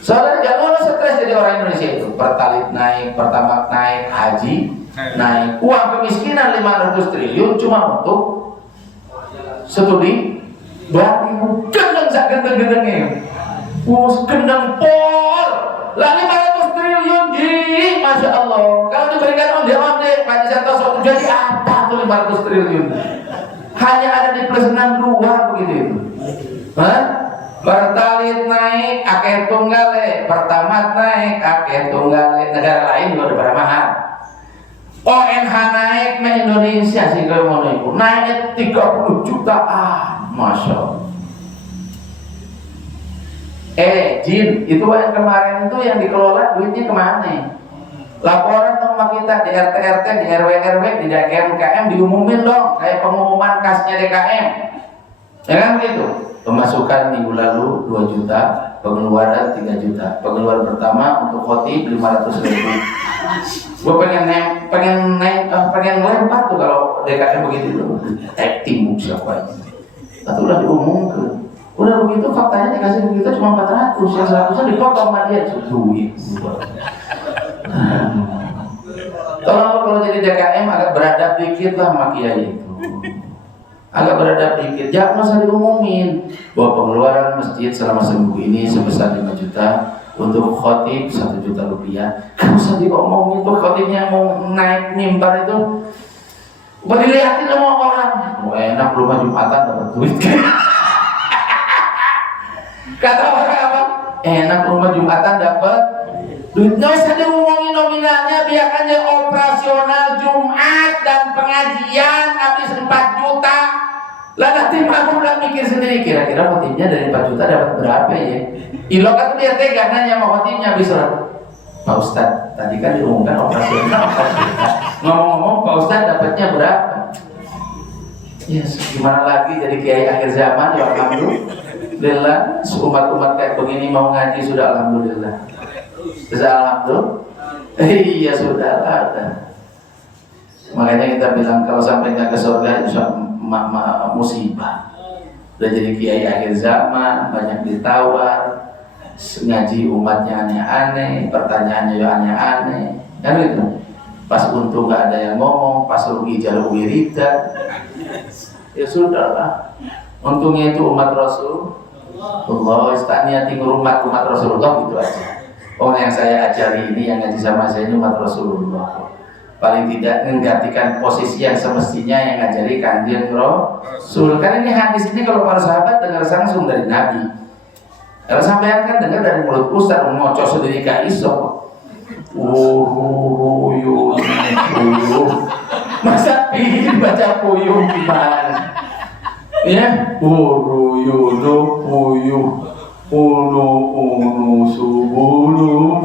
Soalnya gak mau stres jadi orang Indonesia itu. Pertalit naik, pertamax naik, haji naik. Uang kemiskinan 500 triliun cuma untuk studi 2000 gendeng sak gendeng-gendengnya. Gendeng pol. Lah 500 triliun di, Masya Allah. Kalau diberikan onde-onde, Pak Santoso jadi apa tuh 500 triliun? Hanya ada di plus 62 begitu itu. Hah? Pertalit naik, akeh tunggale, pertamax naik, akeh tunggale. Negara lain juga udah pada mahal. ONH naik ke Indonesia sih kalau mau naik, naik 30 jutaan, Masya Allah. Jin, itu yang kemarin itu yang dikelola duitnya kemana? Laporan sama kita di RT-RT, di RW-RW, di DKM-KM diumumin dong, kayak pengumuman kasnya DKM. Ya kan begitu? Pemasukan minggu lalu 2 juta, pengeluaran 3 juta. Pengeluaran pertama untuk khotib 500.000. Gue pengen lempar tuh kalau DKM begitu tuh. Acting siapa aja. Atau udah diumumkan. Udah begitu faktanya dikasih begitu cuma 400, yang 100-nya dipotong sama dia duit. Tolong kalau jadi DKM agak beradab dikit lah sama kiai itu. Agak beradab dikit, jangan usah diumumin bahwa pengeluaran masjid selama seminggu ini sebesar 5 juta, untuk khotib 1 juta rupiah. Gak usah diomongin tuh khotibnya mau naik mimbar itu, buat dilihatin sama orang. Enak rumah Jumatan dapat duit. Kata orang apa? Enak rumah Jumatan dapat duit. Gak usah diomongin nominalnya, biarkan aja operasional Jumat dan pengajian habis 4 juta. Lah nanti makmum lah mikir sendiri, kira-kira khotibnya dari 4 juta dapat berapa ya? Ilo kan dia tega nanya sama khotibnya habis Pak Ustadz, tadi kan diumumkan operasional 4 juta. Ngomong-ngomong Pak Ustadz dapatnya berapa? Ya gimana lagi jadi kiai akhir zaman ya alhamdulillah. Umat-umat kayak begini mau ngaji sudah alhamdulillah. Sudah alhamdulillah. Iya sudah ada. Makanya kita bilang kalau sampai nggak ke surga itu musibah. Udah jadi kiai akhir zaman, banyak ditawar, ngaji umatnya aneh-aneh, pertanyaannya juga aneh-aneh, kan gitu. Pas untung nggak ada yang ngomong, pas rugi jalur wiridan. Ya sudahlah. Untungnya itu umat Rasul. Allah istaniati umat Rasulullah gitu aja. Yang saya ajari ini yang ngaji sama saya ini umat Rasulullah. Paling tidak menggantikan posisi yang semestinya yang ngajari Kanjeng Rasul. Kan ini hadis ini kalau para sahabat dengar langsung dari Nabi. Kalau sampean kan dengar dari mulut Ustaz ngocok sendiri gak iso. Masa pilih baca puyuh gimana? Ya, puyuh, subulu.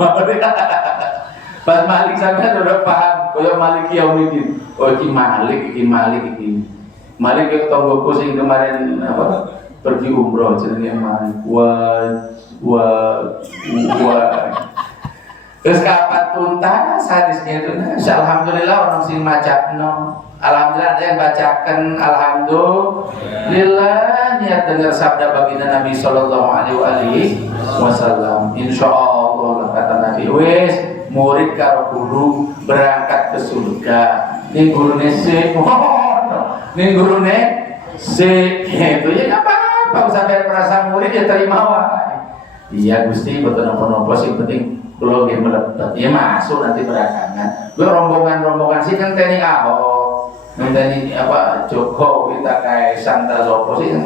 Pas Malik sampai udah paham, kalau Malik Yaumidin, iki Malik. Malik yang tonggo pusing kemarin apa? Pergi umroh jenenge Malik. Wah. Terus kapan tuntas hadisnya itu? Alhamdulillah orang sing macakno. Alhamdulillah ada yang bacakan. Alhamdulillah niat dengar sabda baginda Nabi Sallallahu Alaihi Wasallam. Insya Allah kata Nabi, wes murid karo guru berangkat ke surga. Nih gurune sih, nih gurune sih. Itu ya nggak apa-apa. Sampai merasa murid ya terima wae. Iya Gusti, betul nopo-nopo sih penting. Kalau dia melebat, dia masuk nanti belakangan. Gue rombongan sih kan tni Ahok, tni apa Joko, kita kayak Santa Sopo sih.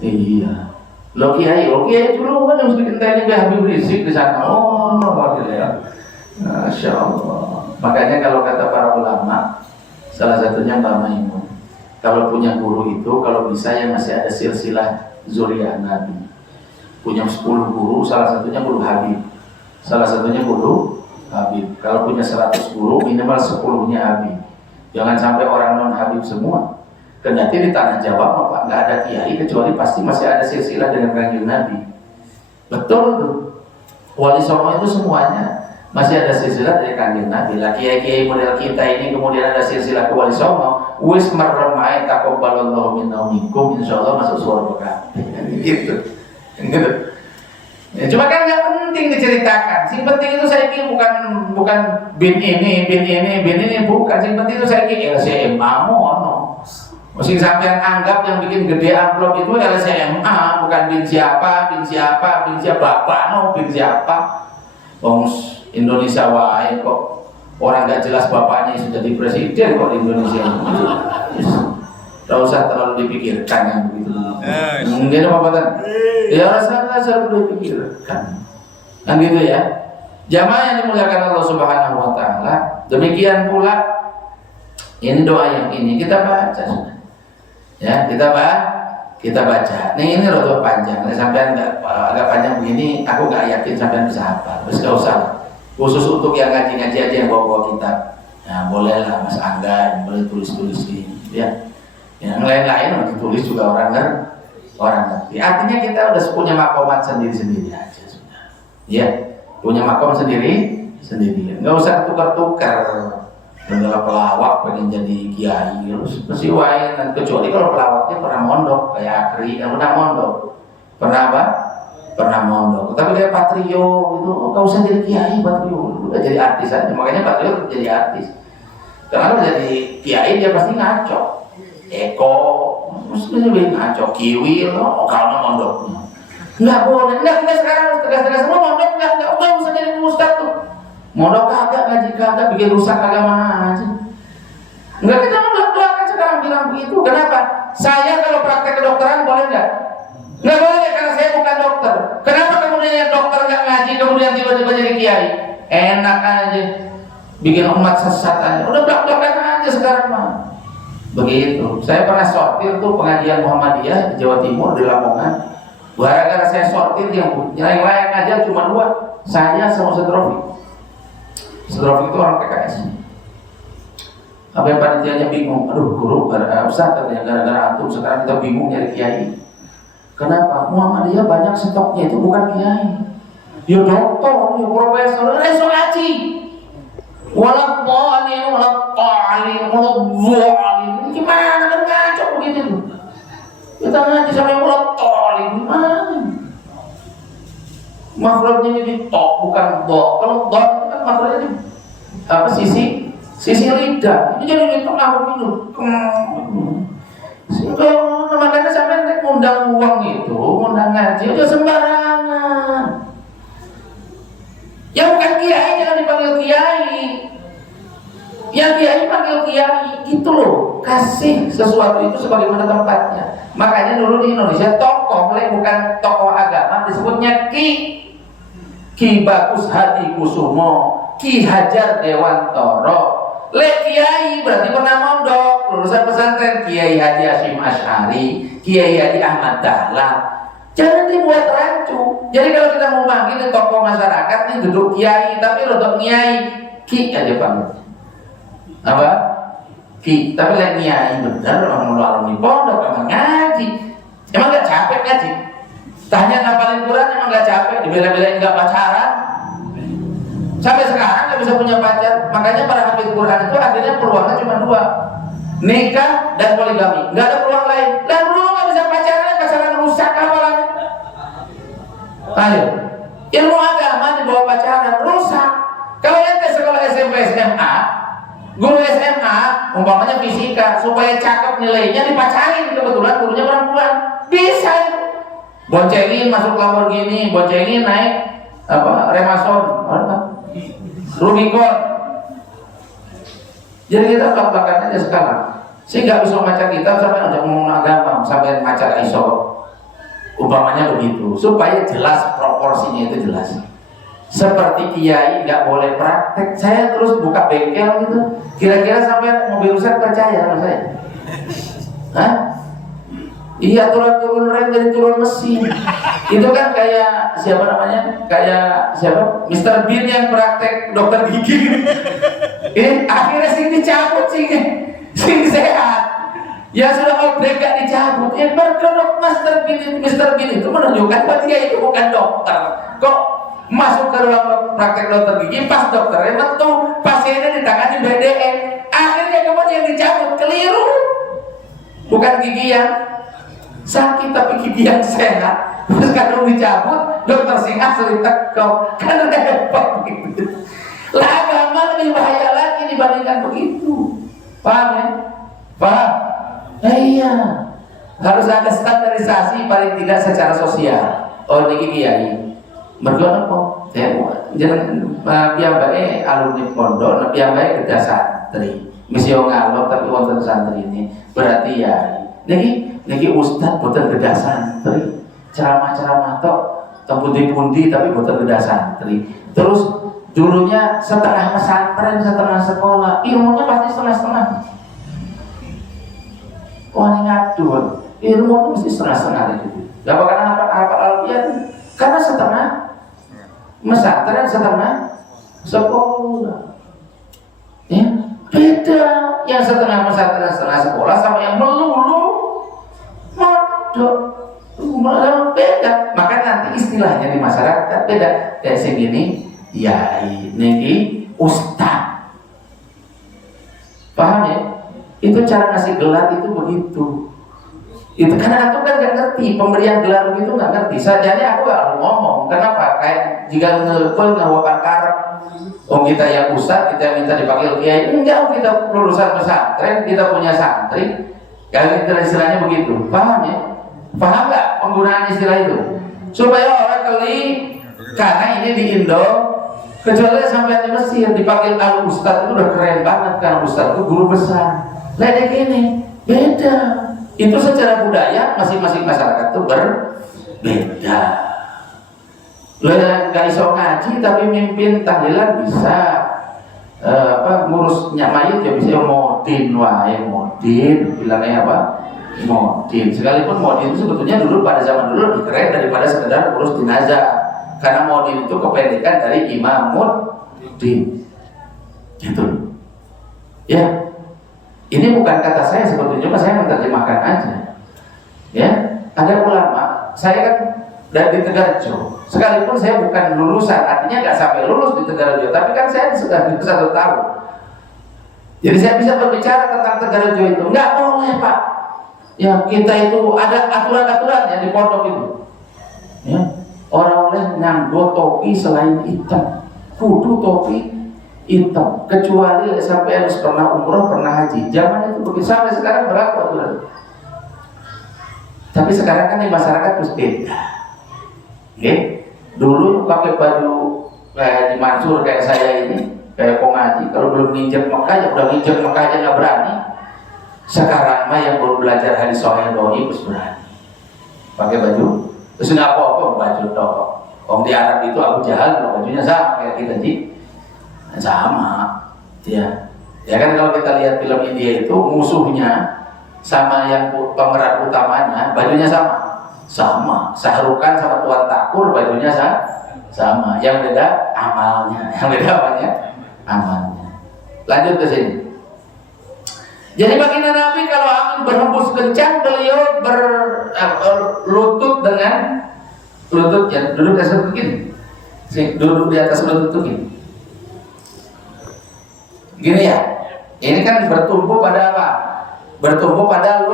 Iya. Lo kiai dulu kan harus bikin tni Habib Rizik di sana. Oh, ya. Masya Allah. Makanya kalau kata para ulama, salah satunya Mbak Maimun, kalau punya guru itu, kalau bisa ya masih ada silsilah zuriyah Nabi. Punya 10 guru, salah satunya guru Habib. Salah satunya guru Habib. Kalau punya 100 guru, minimal 10-nya Habib. Jangan sampai orang non Habib semua. Kendati di tanah Jawa Pak nggak ada kiai kecuali pasti masih ada silsilah dengan kanjeng Nabi. Betul tuh. Wali Songo itu semuanya masih ada silsilah dari kanjeng Nabi. Lah kiai-kiai model kita ini kemudian ada silsilah ke Wali Songo, wis meremai taqabbalallahu minna wa minkum, insyaallah masuk surga. Gitu. Gitu. Ya, cuma kan nggak penting diceritakan. Sing penting itu saya kira bukan bin ini, bukan. Sing penting itu saya kira LCMA mono. Mesti sampean anggap yang bikin gede amplop itu LCMA, bukan bin siapa, bapak no, bin siapa. Indonesia wae kok orang nggak jelas bapaknya sudah jadi presiden kok di Indonesia. Tidak usah terlalu dipikirkan yang begitu. Mungkin apa kan? Ya rasa perlu dipikirkan. Kan gitu ya. Jamaah yang dimuliakan Allah Subhanahu Wa Taala. Demikian pula ini doa yang ini kita baca sudah. Ya kita baca. Ini rada panjang. Sampai agak panjang begini, aku nggak yakin sampai bisa hafal. Terus nggak usah. Khusus untuk yang ngaji-ngaji aja yang bawa kitab. Nah bolehlah Mas Angga, boleh tulis-tulis ini. Ya. Yang lain-lain ditulis juga orang ngerti. Artinya kita udah punya makomat sendiri-sendiri aja sudah. Ya, punya makom sendiri. Nggak usah tukar-tukar. Kalau pelawak pengen jadi kiai, mesti wae. Kecuali kalau pelawaknya pernah mondok kayak Akri, pernah mondok. Pernah apa? Pernah mondok. Tapi kayak Patrio itu nggak usah jadi kiai Patrio, udah jadi artis aja. Makanya Patrio jadi artis. Karena jadi kiai dia pasti ngaco. Eko, mesti lebih ngaco, kiwi, kalau mondoknya nggak boleh, nggak sekarang tegas-tegas semua mondok nggak usah jadi ustad tuh, mondok kagak, ngaji kagak, bikin rusak agama aja, nggak kita belak-belakan sekarang bilang begitu. Kenapa? Saya kalau praktek kedokteran boleh nggak? Nggak boleh karena saya bukan dokter. Kenapa kemudian yang dokter nggak ngaji kemudian tiba-tiba jadi kiai? Enak aja, bikin umat sesat aja, udah belak-belakan aja sekarang mah. Begitu. Saya pernah sortir tuh pengajian Muhammadiyah di Jawa Timur di Lamongan. Gara-gara saya sortir yang layak aja cuma 2, saya sama Setrofi. Setrofi itu orang PKS. Apa yang panitianya bingung? Aduh guru, gara-gara antum sekarang kita bingung nyari kiai. Kenapa? Muhammadiyah banyak stoknya itu bukan kiai. Ya dokter, ya profesor, so ngaji. Walau gimana kan ngaco begitu tuh. Kita ngaji sama yang walau gimana? Makhluknya jadi tok bukan dok. Kalau dok itu kan makhluknya di apa sisi lidah. Itu jadi itu aku minum. Makanya sampai ngundang uang itu, ngundang ngaji aja sembarangan. Ya bukan kiai jangan dipanggil kiai. Yang kiai panggil kiai gitu loh. Kasih sesuatu itu sebagaimana tempatnya. Makanya dulu di Indonesia tokoh, bukan tokoh agama, disebutnya Ki. Ki Bagus Hadi Kusumo, Ki Hajar Dewantoro. Kiai berarti pernah mondok, lulusan pesantren Kiai Haji Hasyim Asy'ari, Kiai Haji Ahmad Dahlan. Jangan dibuat rancu. Jadi kalau kita mau manggil tokoh masyarakat ini duduk kiai, tapi rodok kiai, Ki aja panggil. Apa? Ki. Tapi lihat kiai benar orang alumni pondok emang ngaji. Emang nggak capek ngaji? Tanya ngapalin Quran emang nggak capek? Dibela-belain nggak pacaran? Sampai sekarang nggak bisa punya pacar. Makanya para hafiz Quran itu akhirnya peluangnya cuma dua, nikah dan poligami. Nggak ada peluang lain. Dan dulu nggak bisa pacaran rusak amalannya. Ayo, ilmu agama dibawa pacaran rusak. Kalau ente sekolah SMP SMA, guru SMA umpamanya fisika, supaya cakep nilainya dipacarin, kebetulan gurunya perempuan, bisa itu. Boncengin masuk Lamborghini, boncengin naik apa Remasol, Rubicon. Jadi kita belak-belakan aja sekarang. Sih nggak bisa baca kitab sampai ada ngomong agama, sampai baca iso. Umpamanya begitu, supaya jelas proporsinya itu jelas. Seperti kiai nggak boleh praktek, saya terus buka bengkel gitu. Kira-kira sampai mobil rusak percaya sama saya? Hah? Iya, turun rem dari turun mesin. Itu kan kayak siapa namanya? Kayak siapa? Mr. Bean yang praktek dokter gigi. Akhirnya sing dicabut sing sehat. Ya sudah outbreak gak dicabut. Berkedok Mr. Bean itu menunjukkan bahwa dia itu bukan dokter. Kok masuk ke ruang praktek dokter gigi, pas dokternya betul pasiennya ditangani BDE. Akhirnya kemudian dicabut, keliru. Bukan gigi yang sakit tapi gigi yang sehat. Terus kalau dicabut, dokter singa sulit tekok. Kan repot gitu. Lah agama lebih bahaya lagi dibandingkan begitu. Paham ya? Paham? Iya. Harus ada standarisasi paling tidak secara sosial. Oh niki kiai. Mergo napa? Saya jeneng piyambake alumni pondok, piyambake kerja santri. Misi ngalor tapi wonten santri ini. Berarti ya niki ustaz boten kerja santri. Ceramah-ceramah tok tempundi-pundi tapi boten kerja santri. Terus dulunya setengah pesantren, setengah sekolah. Ilmunya pasti setengah-setengah. Wah ini ngatur. Ilmu mesti setengah-setengah itu. Gak bakal apa alfiah karena setengah pesantren, setengah sekolah. Ya, beda yang setengah pesantren, setengah sekolah sama yang melulu mondok. Beda. Maka nanti istilahnya di masyarakat beda. Kayak segini, ya ini ustaz. Paham ya? Itu cara ngasih gelar itu begitu. Itu karena aku kan nggak ngerti pemberian gelar begitu, nggak ngerti. Sajanya aku nggak ngomong. Kenapa? Kayak jika ngawakan karep, kita yang ustaz, kita minta dipanggil kiai. Enggak, kita lulusan pesantren, kita punya santri. Kalau kita istilahnya begitu, paham ya? Paham nggak penggunaan istilah itu? Supaya orang kali, karena ini di Indo, kecuali sampai di Mesir dipanggil al ustaz itu udah keren banget karena ustaz itu guru besar. Lihat gini, beda. Itu secara budaya masing-masing masyarakat itu berbeda. Lo nggak iso ngaji tapi mimpin tahlilan bisa, ngurus mayit ya bisa modin, modin, bilangnya apa? Modin. Sekalipun modin itu sebetulnya dulu pada zaman dulu lebih keren daripada sekedar urus jenazah. Karena modin itu kependekan dari imamuddin. Gitu. Ya. Ini bukan kata saya sebetulnya, saya menerjemahkan aja. Ya, ada ulama, saya kan dari Tegarjo. Sekalipun saya bukan lulusan, artinya nggak sampai lulus di Tegarjo, tapi kan saya sudah di 1 tahun. Jadi saya bisa berbicara tentang Tegarjo itu. Nggak boleh Pak. Ya kita itu ada aturan-aturan yang di pondok itu. Ya, orang boleh nganggo topi selain hitam, kudu topi hitam, kecuali sampai harus pernah umroh, pernah haji. Zaman itu begitu, sampai sekarang berlaku aturan. Tapi sekarang kan di masyarakat terus beda. Okay? Dulu pakai baju kayak di Mansur kayak saya ini, kayak pengaji, kalau belum nginjek Mekah ya udah nginjek Mekah aja nggak berani. Sekarang mah yang baru belajar hadis sahih doi terus berani. Pakai baju, terus nggak apa-apa baju toh. Om di Arab itu Abu Jahal bajunya sama kayak kita sih. Sama, ya kan kalau kita lihat film India itu musuhnya sama yang pemeran utamanya bajunya sama. Sahrukan sama Tuan Takur bajunya sama. Yang beda amalnya, yang beda apanya? Amalnya. Lanjut ke sini. Jadi baginda Nabi kalau angin berhembus kencang beliau berlutut dengan lututnya, duduk di atas lutut gini. Duduk di atas lutut gini. Gini ya. Ini kan bertumbuh pada apa? Bertumbuh pada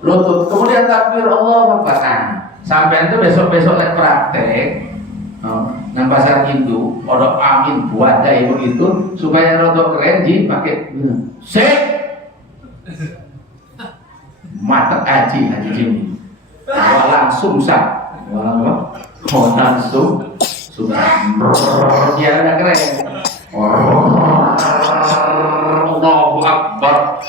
lutut. Kemudian takbir Allah Akbar. Sampai itu besok-besok lihat praktek. Nang pasar Hindu, odok amin buat ibu itu supaya rodok keren pakai sek mata haji Jimmy. Langsung sah, langsung sudah dia udah keren. Allahu Akbar.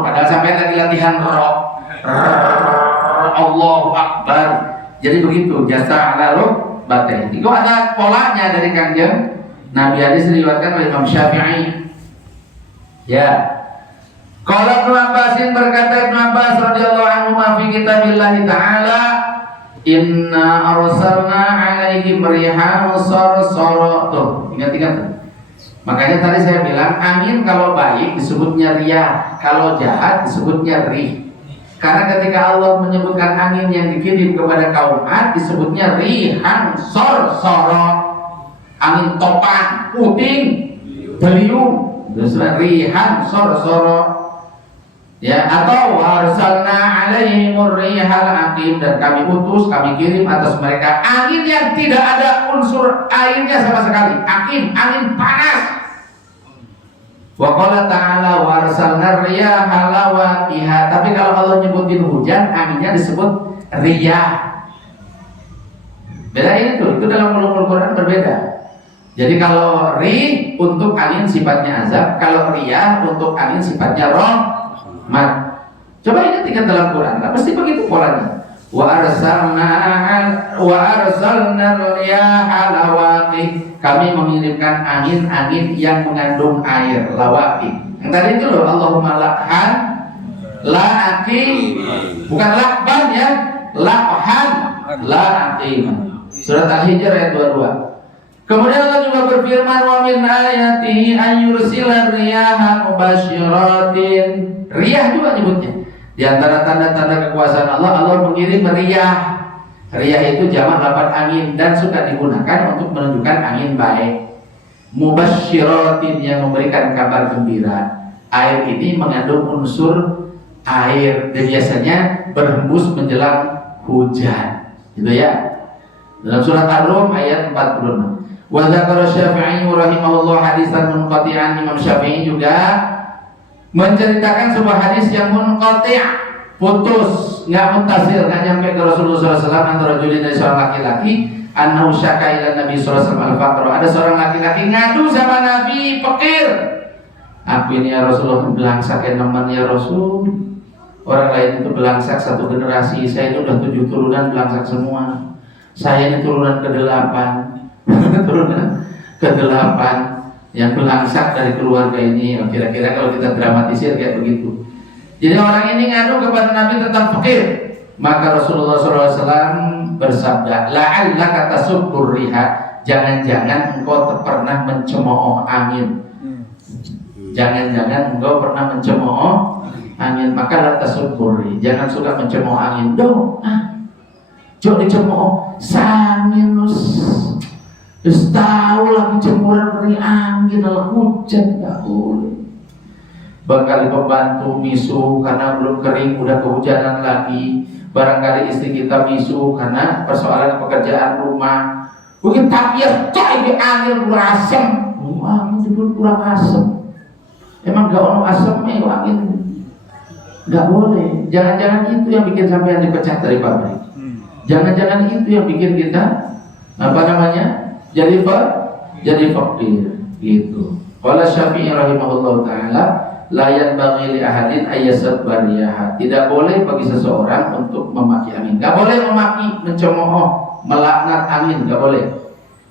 Padahal sampai lagi latihan rock. Allahu Akbar. Jadi begitu jasa lalu batin. Itu ada polanya dari Kanjeng Nabi. Hadis diriwayatkan oleh Imam Syafi'i. Ya. Qala Ibnu Abbasin, berkata Ibnu Abbas radhiyallahu anhu fi kitabillah taala, inna arsalna alaihim rihan sarsara. Tuh, ingat-ingat. Makanya tadi saya bilang angin kalau baik disebutnya riyah, kalau jahat disebutnya rih. Karena ketika Allah menyebutkan angin yang dikirim kepada kaum Ad disebutnya rihan sarsara. Angin topan, puting, beliung, disebut rihan sarsara. Ya, atau warsalna alaihimur rihal aqim, dan kami utus, kami kirim atas mereka angin yang tidak ada unsur airnya sama sekali, aqim, angin panas. Wa qala ta'ala warsalna riyaha lawaqiha. Tapi kalau Allah nyebutin hujan, anginnya disebut riyah. Beda ini tuh, itu dalam ulumul Quran berbeda. Jadi kalau rih untuk angin sifatnya azab, kalau riyah untuk angin sifatnya rahmat. Coba ingat dalam Quran, pasti begitu polanya. Wa arsalna riyaha lawaqih. Kami mengirimkan angin-angin yang mengandung air, lawaqih. Yang tadi itu loh, Allahumma lakhan la'aqi, bukan lakban ya, lakhan la'aqi. Surat Al-Hijr ayat 22. Kemudian Allah juga berfirman, wa min ayatihi an yursilar riyaha mubasyiratin. Riyah juga nyebutnya. Di antara tanda-tanda kekuasaan Allah, Allah mengirim riyah. Riyah itu jamak lapan angin dan suka digunakan untuk menunjukkan angin baik. Mubasyiratin, yang memberikan kabar gembira. Air ini mengandung unsur air dan biasanya berhembus menjelang hujan. Gitu ya. Dalam surat Ar-Rum ayat 46. Wa dzakara Syafi'i rahimahullah hadisan munqati'an. Imam Syafi'i juga menceritakan sebuah hadis yang munqati', putus, enggak muttasil, enggak nyampe ke Rasulullah SAW, antara julin dari seorang laki-laki, annahu syaka ila Nabi SAW al-faqra. Ada seorang laki-laki ngadu sama Nabi, fakir. Aku ini ya Rasulullah belangsak ya teman ya Rasul. Orang lain itu belangsak satu generasi, saya ini udah 7 turunan belangsak semua. Saya ini turunan ke-8. Turunan ke-8 yang belangsak dari keluarga ini. Kira-kira kalau kita dramatisir kayak begitu. Jadi orang ini ngadu kepada Nabi tentang fakir. Maka Rasulullah SAW bersabda, la'allaka tasubbur riha. Jangan-jangan engkau pernah mencemooh angin. Jangan-jangan engkau pernah mencemooh angin. Maka la tasubbur riha. Jangan suka mencemooh angin. Jok dicemooh sangin terus tahu lagi jemuran dari angin lalu hujan, nggak boleh. Barangkali pembantu misu karena belum kering udah kehujanan lagi. Barangkali istri kita misu karena persoalan pekerjaan rumah. Mungkin takir cok ini angin kurang asem. Angin itu kurang asem. Emang gak ono asemnya angin. Nggak boleh. Jangan-jangan itu yang bikin sampai dipecat dari pabrik. Jangan-jangan itu yang bikin kita jadi fakir gitu. Qala Syafi'i rahimahullahu taala, la yanbaghi li ahadin ayyasab bariyah. Tidak boleh bagi seseorang untuk memaki angin. Enggak boleh memaki, mencemooh, melaknat angin, enggak boleh.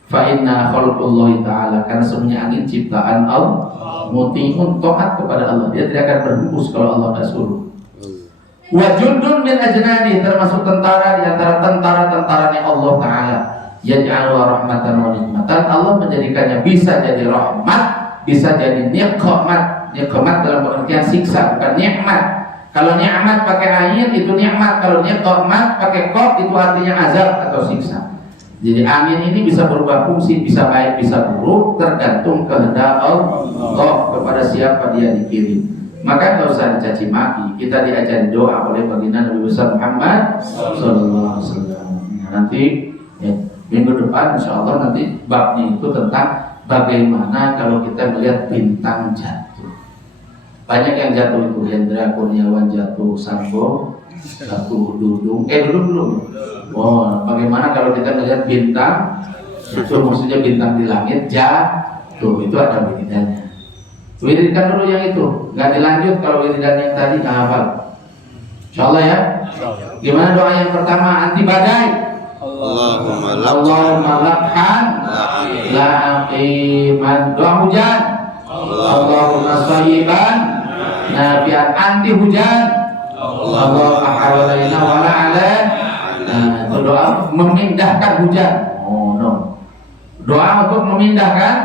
Fa inna khalqullahi taala, karena semuanya angin ciptaan Allah, muti'un, taat kepada Allah. Dia tidak akan berhembus kalau Allah enggak suruh. Wa jundun min ajnadi, termasuk tentara di antara tentara-tentaranya Allah taala. Yaj'alu rahmatan wa nikmatan, Allah menjadikannya bisa jadi rahmat, bisa jadi nikmat. Nikmat dalam pengertian siksa, bukan nikmat. Kalau nikmat pakai ain itu nikmat, kalau nikmat pakai qaf itu artinya azab atau siksa. Jadi angin ini bisa berubah fungsi, bisa baik, bisa buruk, tergantung kehendak Allah. Allah kepada siapa dia dikirim. Maka nggak usah dicaci maki. Kita diajari doa oleh baginda Nabi besar Muhammad Sallallahu Alaihi Wasallam. Nanti ya, minggu depan Insya Allah nanti babnya itu tentang bagaimana kalau kita melihat bintang jatuh. Banyak yang jatuh itu, Hendra Kurniawan jatuh, Sambo jatuh, Dudung belum. Oh, bagaimana kalau kita melihat bintang itu, maksudnya bintang di langit jatuh, itu ada wiridannya. Wiridkan dulu yang itu, nggak dilanjut kalau wiridan yang tadi nggak hafal. Insyaallah ya. Gimana doa yang pertama anti badai? Allahumma lakhan la aqiman. Doa hujan. Allahumma sayyiban nafi'an. Anti hujan. Allahumma hawalaina wa la ala. Nah, itu doa memindahkan hujan. Oh no. Doa untuk memindahkan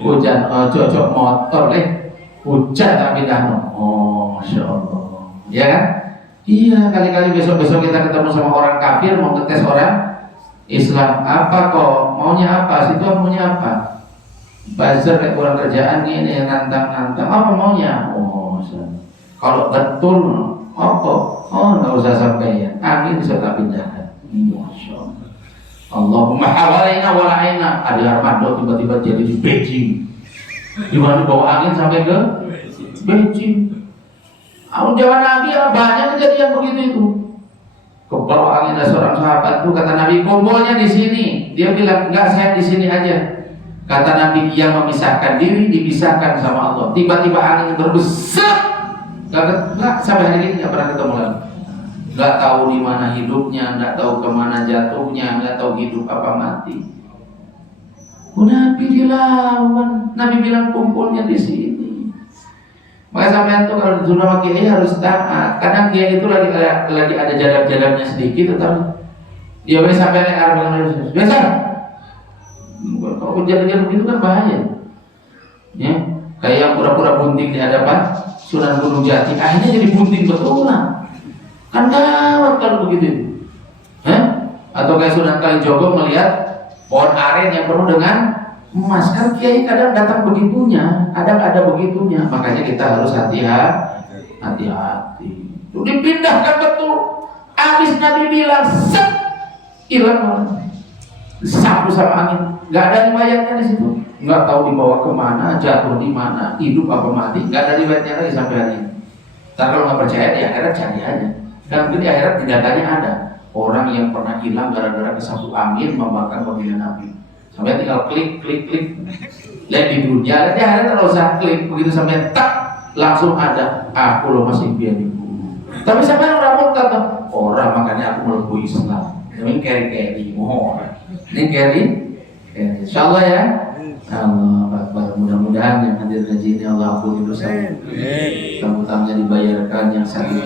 hujan. Cocok motor hujan tak pindah no. Oh, Masya Allah. Ya kan? Iya, kali-kali besok-besok kita ketemu sama orang kafir mau ngetes orang Islam. Apa kok? Maunya apa? Situ maunya apa? Buzzer kayak kurang kerjaan ini, nantang-nantang. Apa maunya? Oh, kalau betul apa? Oh, nggak usah sampaikan. Angin bisa tak pindahkan. Masya Allah. Allahumma hawalaina wa la'ina. Ada Armando tiba-tiba jadi di Beijing. Di mana bawa angin sampai ke Beijing. Zaman Nabi banyak kejadian begitu itu. Kebawa angin ada seorang sahabat tuh, kata Nabi kumpulnya di sini. Dia bilang enggak, saya di sini aja. Kata Nabi yang memisahkan diri dipisahkan sama Allah. Tiba-tiba angin berbesar. Enggak sampai hari ini enggak pernah ketemu lagi. Enggak tahu di mana hidupnya, enggak tahu kemana jatuhnya, enggak tahu hidup apa mati. Nabi dilawan. Nabi bilang kumpulnya di sini. Maka sampai itu kalau disuruh sama kiai harus taat. Kadang kiai itu lagi ada jadab-jadabnya sedikit, tetapi dia boleh sampai harus biasa. Kalau jadab-jadab begitu kan bahaya. Ya, kayak yang pura-pura bunting di hadapan Sunan Gunung Jati, akhirnya jadi bunting betulan. Kan gawat kalau begitu. Atau kayak Sunan Kalijogo melihat pohon aren yang penuh dengan emas. Kan kiai kadang datang begitunya, kadang ada begitunya. Makanya kita harus hati-hati. Itu dipindahkan betul. Habis Nabi bilang set, hilang, sapu sama angin. Nggak ada riwayatnya di situ. Nggak tahu dibawa kemana, jatuh di mana, hidup apa mati. Nggak ada riwayatnya lagi sampai hari ini. Tapi kalau nggak percaya di akhirat cari aja. Dan mungkin di akhirat datanya ada orang yang pernah hilang gara-gara kesapu angin membakar baginda Nabi. Sampai tinggal klik. Lihat di dunia, lihat di akhirat kalau usah klik, begitu sampai tak langsung ada. Aku loh masih bianiku. Tapi sampai orang mau kata orang, makanya aku melebu Islam. Ini carry. Ini carry. Insyaallah ya. Allah Akbar. Mudah-mudahan yang hadir ngaji ini Allah ampuni dosa. Utang-utangnya dibayarkan, yang sakit